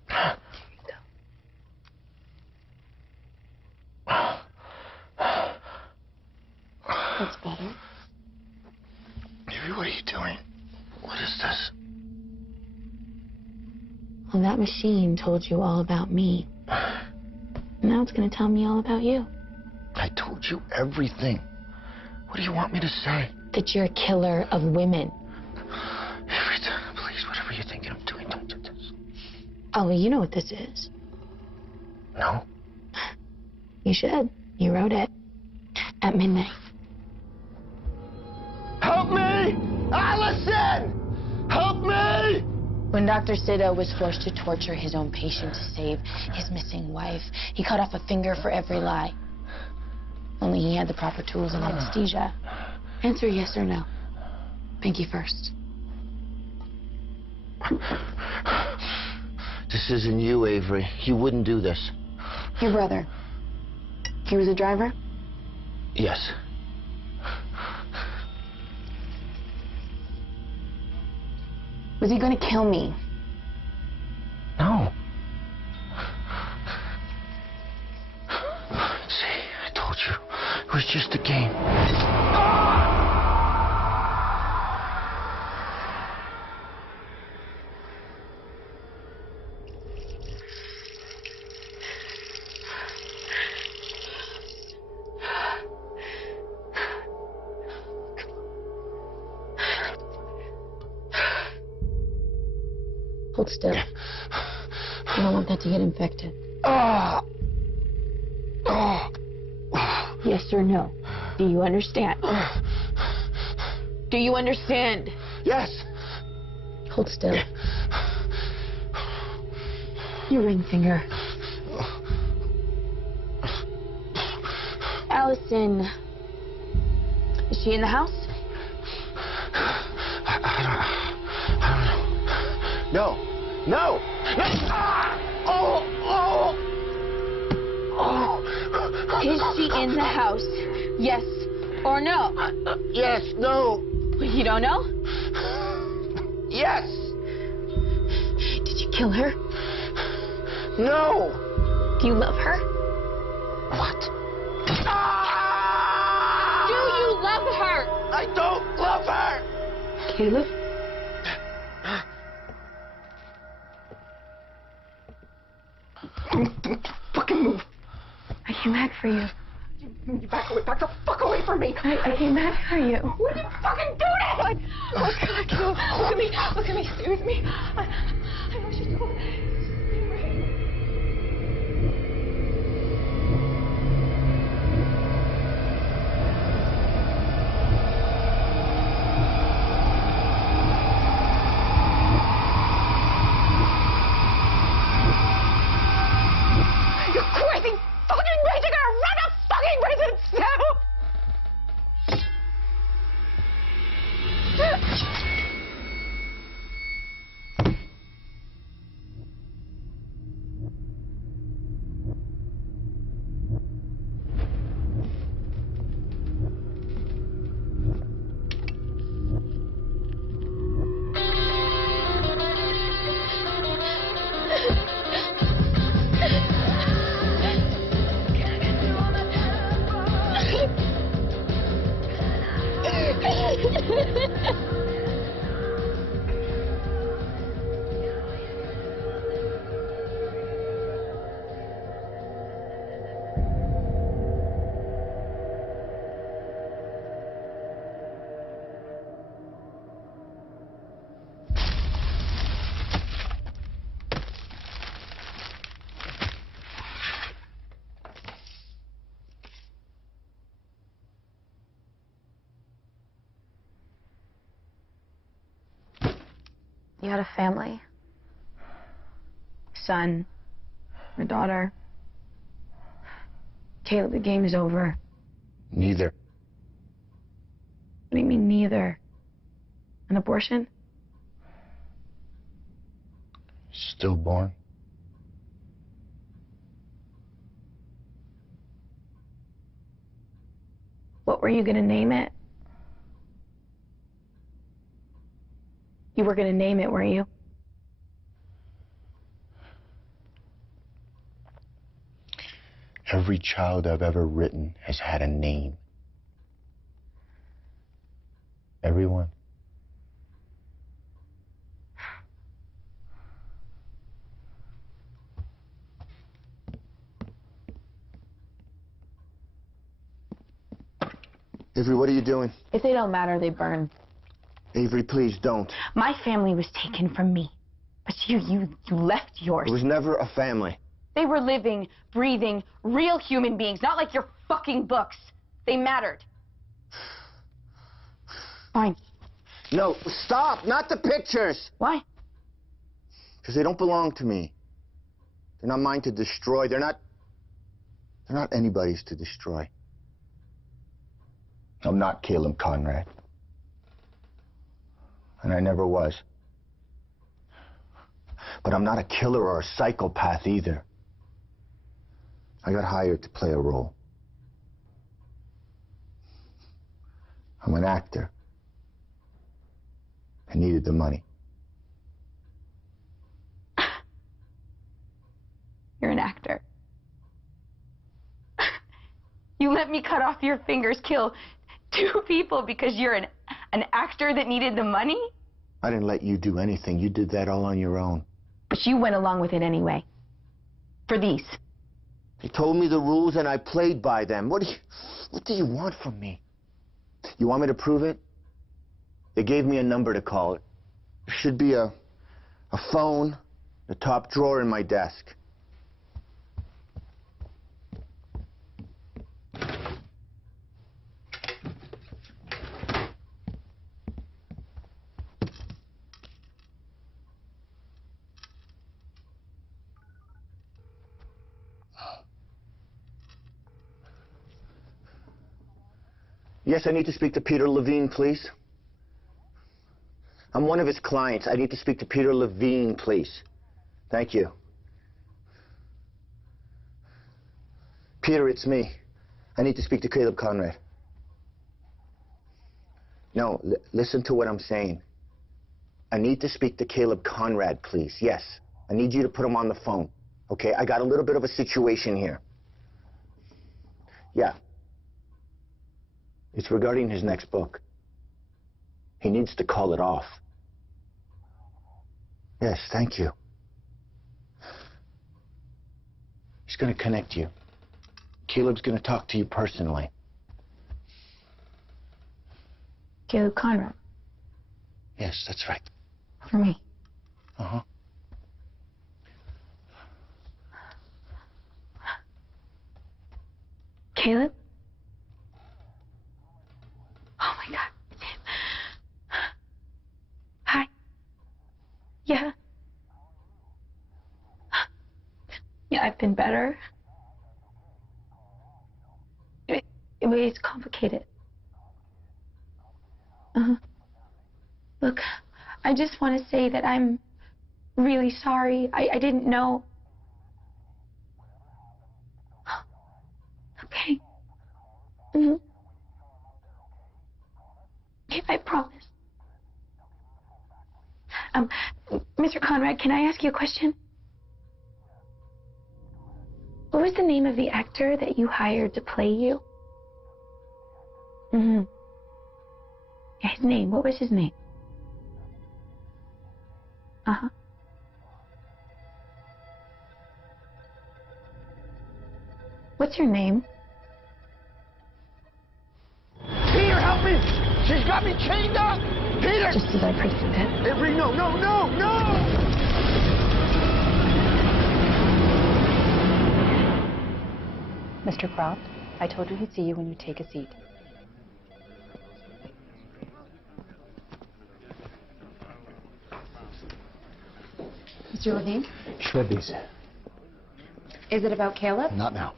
Here you go. That's better. Avery, what are you doing? What is this? Well, that machine told you all about me. Now it's going to tell me all about you. I told you everything. What do you want me to say? That you're a killer of women. Avery, please, whatever you're thinking of doing, don't do this. Oh, well, you know what this is. No? You should. You wrote it. At midnight. Help me! Allison! Help me! When Dr. Sido was forced to torture his own patient to save his missing wife, he cut off a finger for every lie. Only he had the proper tools and anesthesia. Answer yes or no. Pinky first. This isn't you, Avery. You wouldn't do this. Your brother. He was a driver? Yes. Was he going to kill me? No. See, I told you. It was just a game. Hold still. I don't want that to get infected. Yes or no? Do you understand? Do you understand? Yes. Hold still. Your ring finger. Allison. Is she in the house? I don't know. No. No. No. Ah! Oh. Is she in the house? Yes or no? Yes. No. You don't know? Yes. Did you kill her? No. Do you love her? What? Do you love her? I don't love her. Caleb? Fucking move. I came back for you. You back the fuck away from me. I came back for you. What did you fucking do that? What? Oh, God, Caleb. Look at me. Stay with me. I know she's cool. You're crazy fucking raging gonna run a fucking prison cell! You had a family. Son. A daughter. Caleb, the game is over. Neither. What do you mean, neither? An abortion? Stillborn. What were you gonna name it? You were gonna name it, weren't you? Every child I've ever written has had a name. Everyone. Avery, what are you doing? If they don't matter, they burn. Avery, please don't. My family was taken from me. But you left yours. It was never a family. They were living, breathing, real human beings, not like your fucking books. They mattered. Fine. No, stop! Not the pictures! Why? Because they don't belong to me. They're not mine to destroy. They're not anybody's to destroy. I'm not Caleb Conrad. And I never was. But I'm not a killer or a psychopath either. I got hired to play a role. I'm an actor. I needed the money. You're an actor. You let me cut off your fingers, kill 2 people because you're an actor that needed the money? I didn't let you do anything. You did that all on your own. But you went along with it anyway. For these. They told me the rules and I played by them. What do you want from me? You want me to prove it? They gave me a number to call. It should be a a phone, the top drawer in my desk. Yes, I need to speak to Peter Levine, please. I'm one of his clients. I need to speak to Peter Levine, please. Thank you. Peter, it's me. I need to speak to Caleb Conrad. No, listen to what I'm saying. I need to speak to Caleb Conrad, please. Yes, I need you to put him on the phone. Okay, I got a little bit of a situation here. Yeah. It's regarding his next book. He needs to call it off. Yes, thank you. He's going to connect you. Caleb's going to talk to you personally. Caleb Conrad. Yes, that's right. For me. Uh-huh. Caleb? Oh my God. Hi. Yeah. Yeah, I've been better. It's complicated. Look, I just want to say that I'm really sorry. I didn't know. Okay. Yeah, I promise. Mr. Conrad, can I ask you a question? What was the name of the actor that you hired to play you? Yeah, his name. What was his name? Uh-huh. What's your name? Peter, help me! She's got me chained up! Peter! Just as I predicted. Avery, no! Mr. Croft, I told you he'd see you when you take a seat. Mr. Levine? Schwibbies. Is it about Caleb? Not now.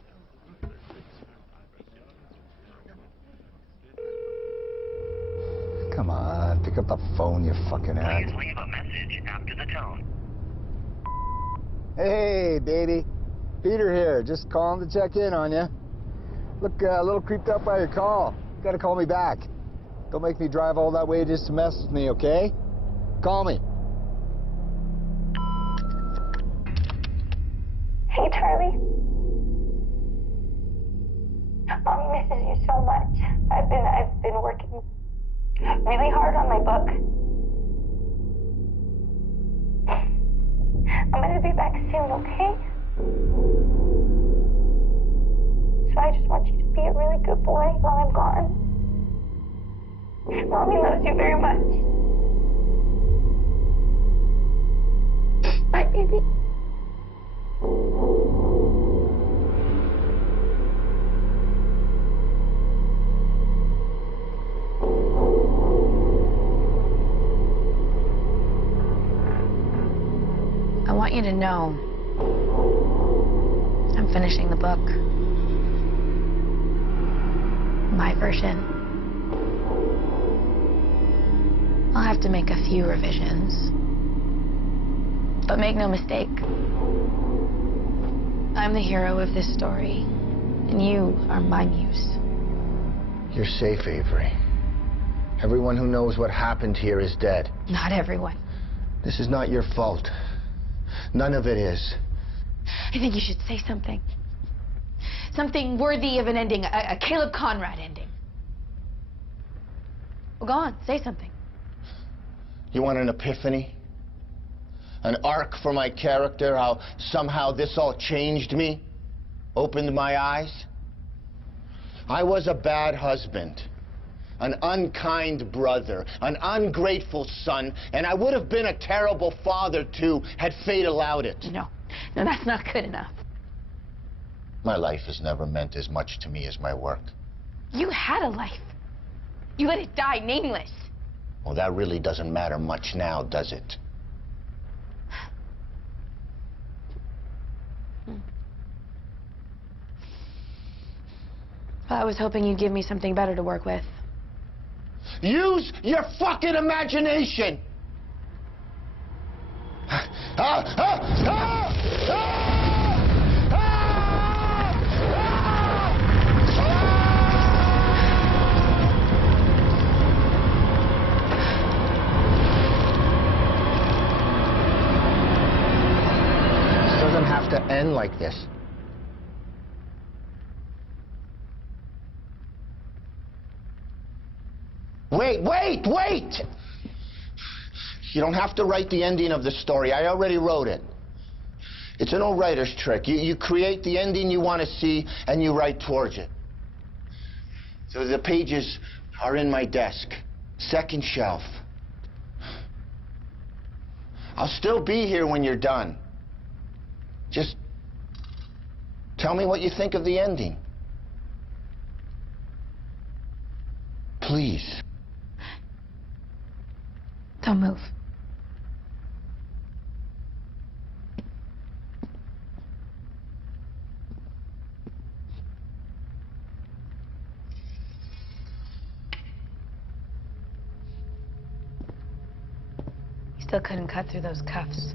Come on, pick up the phone, you fucking hack. Please leave a message after the tone. Hey, baby. Peter here, just calling to check in on you. Look, a little creeped out by your call. You gotta call me back. Don't make me drive all that way just to mess with me, okay? Call me. Hey, Charlie. Mommy misses you so much. I've been working really hard on my book. I'm gonna be back soon, okay? So I just want you to be a really good boy while I'm gone. Mommy loves you very much. Bye, baby. I want you to know I'm finishing the book. My version. I'll have to make a few revisions. But make no mistake, I'm the hero of this story, and you are my muse. You're safe, Avery. Everyone who knows what happened here is dead. Not everyone. This is not your fault. None of it is. I think you should say something. Something worthy of an ending, a Caleb Conrad ending. Well, go on, say something. You want an epiphany? An arc for my character, how somehow this all changed me? Opened my eyes? I was a bad husband. an unkind brother, an ungrateful son, and I would have been a terrible father, too, had fate allowed it. No, that's not good enough. My life has never meant as much to me as my work. You had a life. You let it die nameless. Well, that really doesn't matter much now, does it? Well, I was hoping you'd give me something better to work with. Use your fucking imagination! This doesn't have to end like this. Wait! You don't have to write the ending of the story. I already wrote it. It's an old writer's trick. You create the ending you want to see, and you write towards it. So the pages are in my desk. Second shelf. I'll still be here when you're done. Just tell me what you think of the ending. Please. Don't move. You still couldn't cut through those cuffs.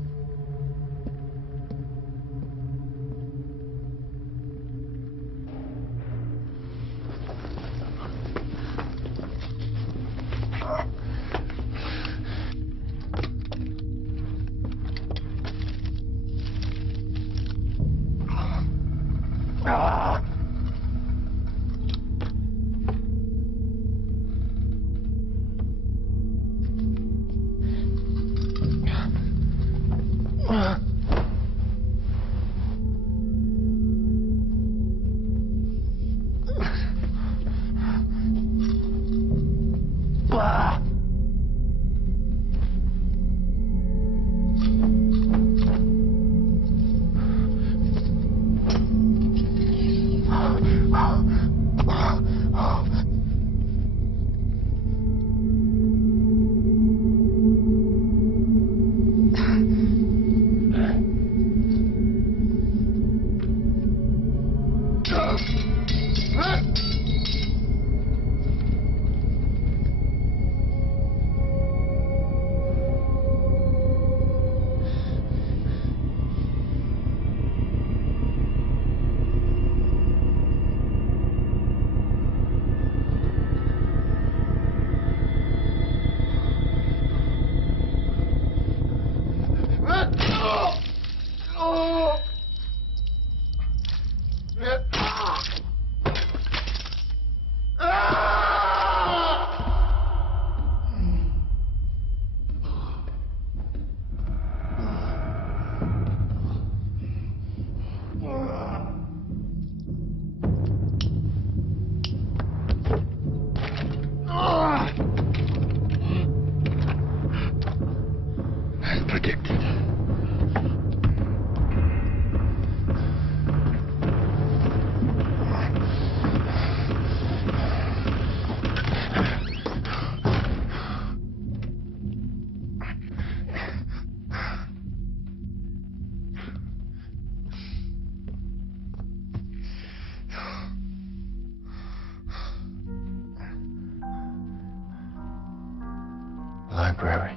Library.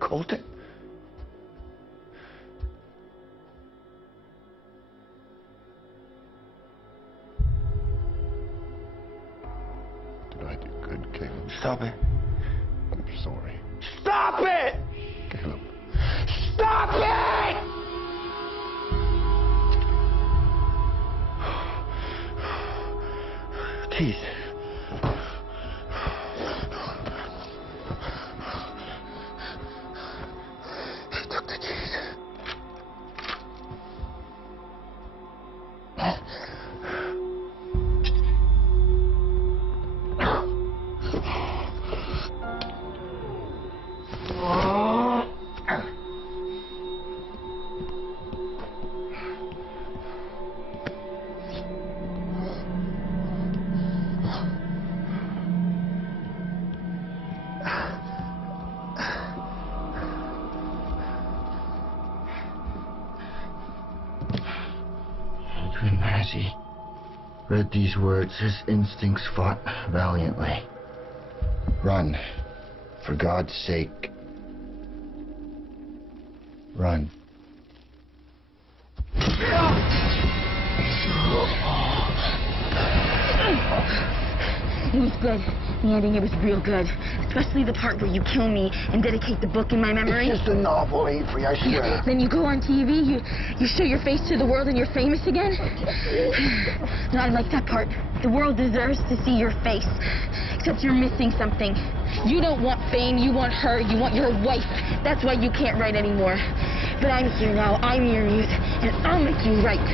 Colton? Did I do good, Caleb? Stop it. I'm sorry. Stop it! Caleb. Stop it! keys. He took the keys. As he read these words, his instincts fought valiantly. Run. For God's sake. Run. It was good. The ending, it was real good. Especially the part where you kill me and dedicate the book in my memory. It's just a novel, Avery, I swear. Then you go on TV, you show your face to the world and you're famous again? No, I like that part. The world deserves to see your face. Except you're missing something. You don't want fame, you want her, you want your wife. That's why you can't write anymore. But I'm here now, I'm your muse, and I'll make you write.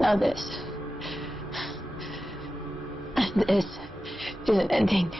Now this is an ending.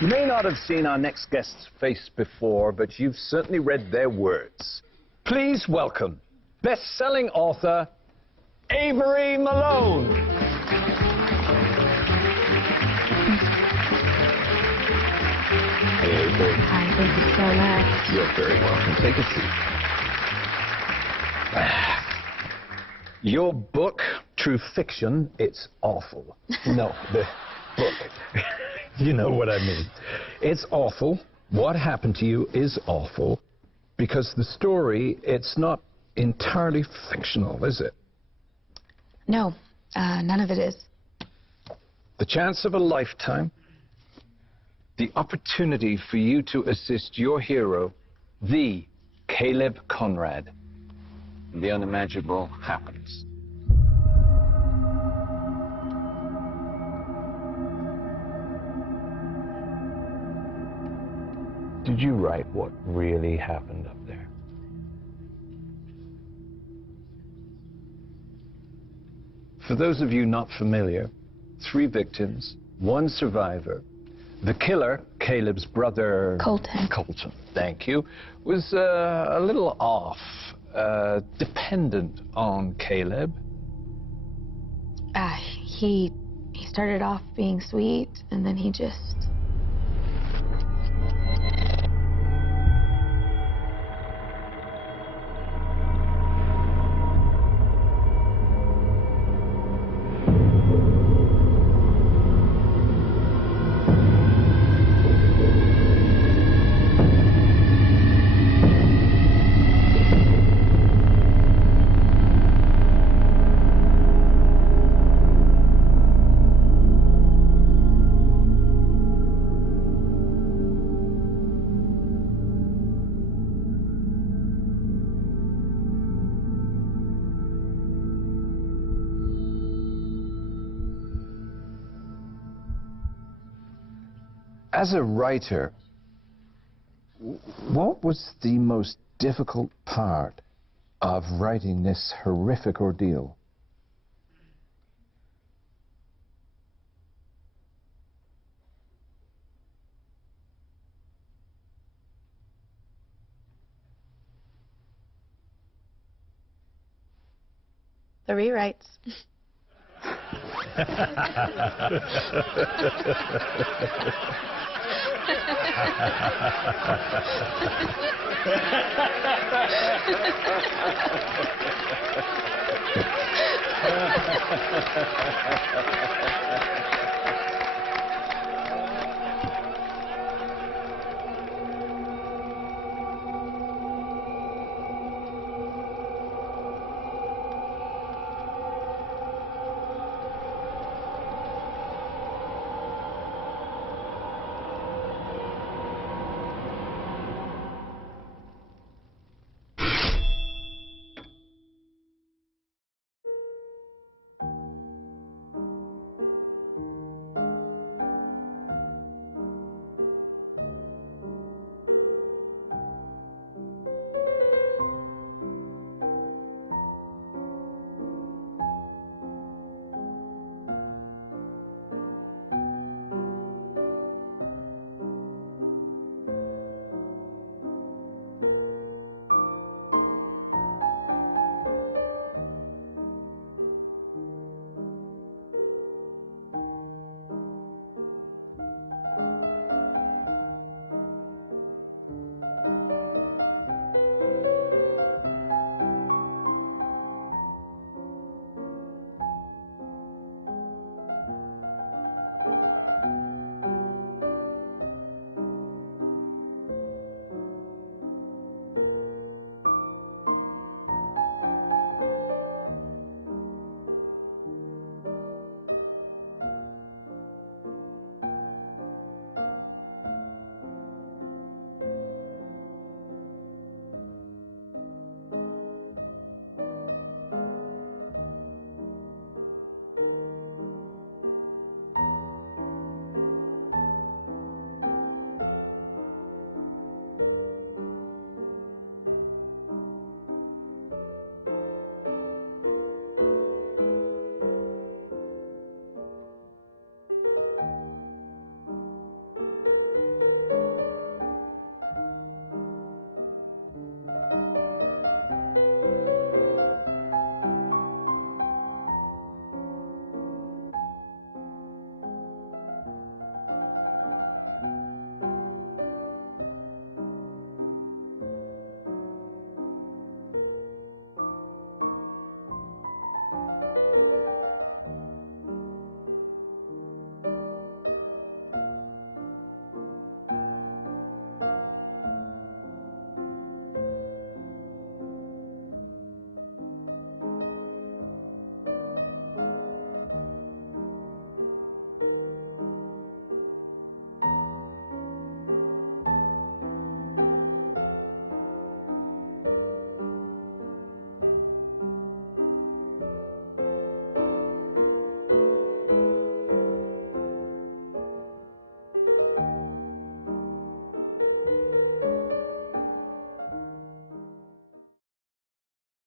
You may not have seen our next guest's face before, but you've certainly read their words. Please welcome best-selling author Avery Malone. Hey, Avery. Hi, thank you so much. You're very welcome. Take a seat. Your book, True Fiction, it's awful. No, the book. You know what I mean. It's awful. What happened to you is awful because the story, it's not entirely fictional, is it? No, none of it is. The chance of a lifetime, the opportunity for you to assist your hero, the Caleb Conrad. The unimaginable happens. Did you write what really happened up there? For those of you not familiar, 3 victims, 1 survivor. The killer, Caleb's brother... Colton. Colton, thank you, was a little off, dependent on Caleb. He started off being sweet, and then he just... As a writer, what was the most difficult part of writing this horrific ordeal? The rewrites.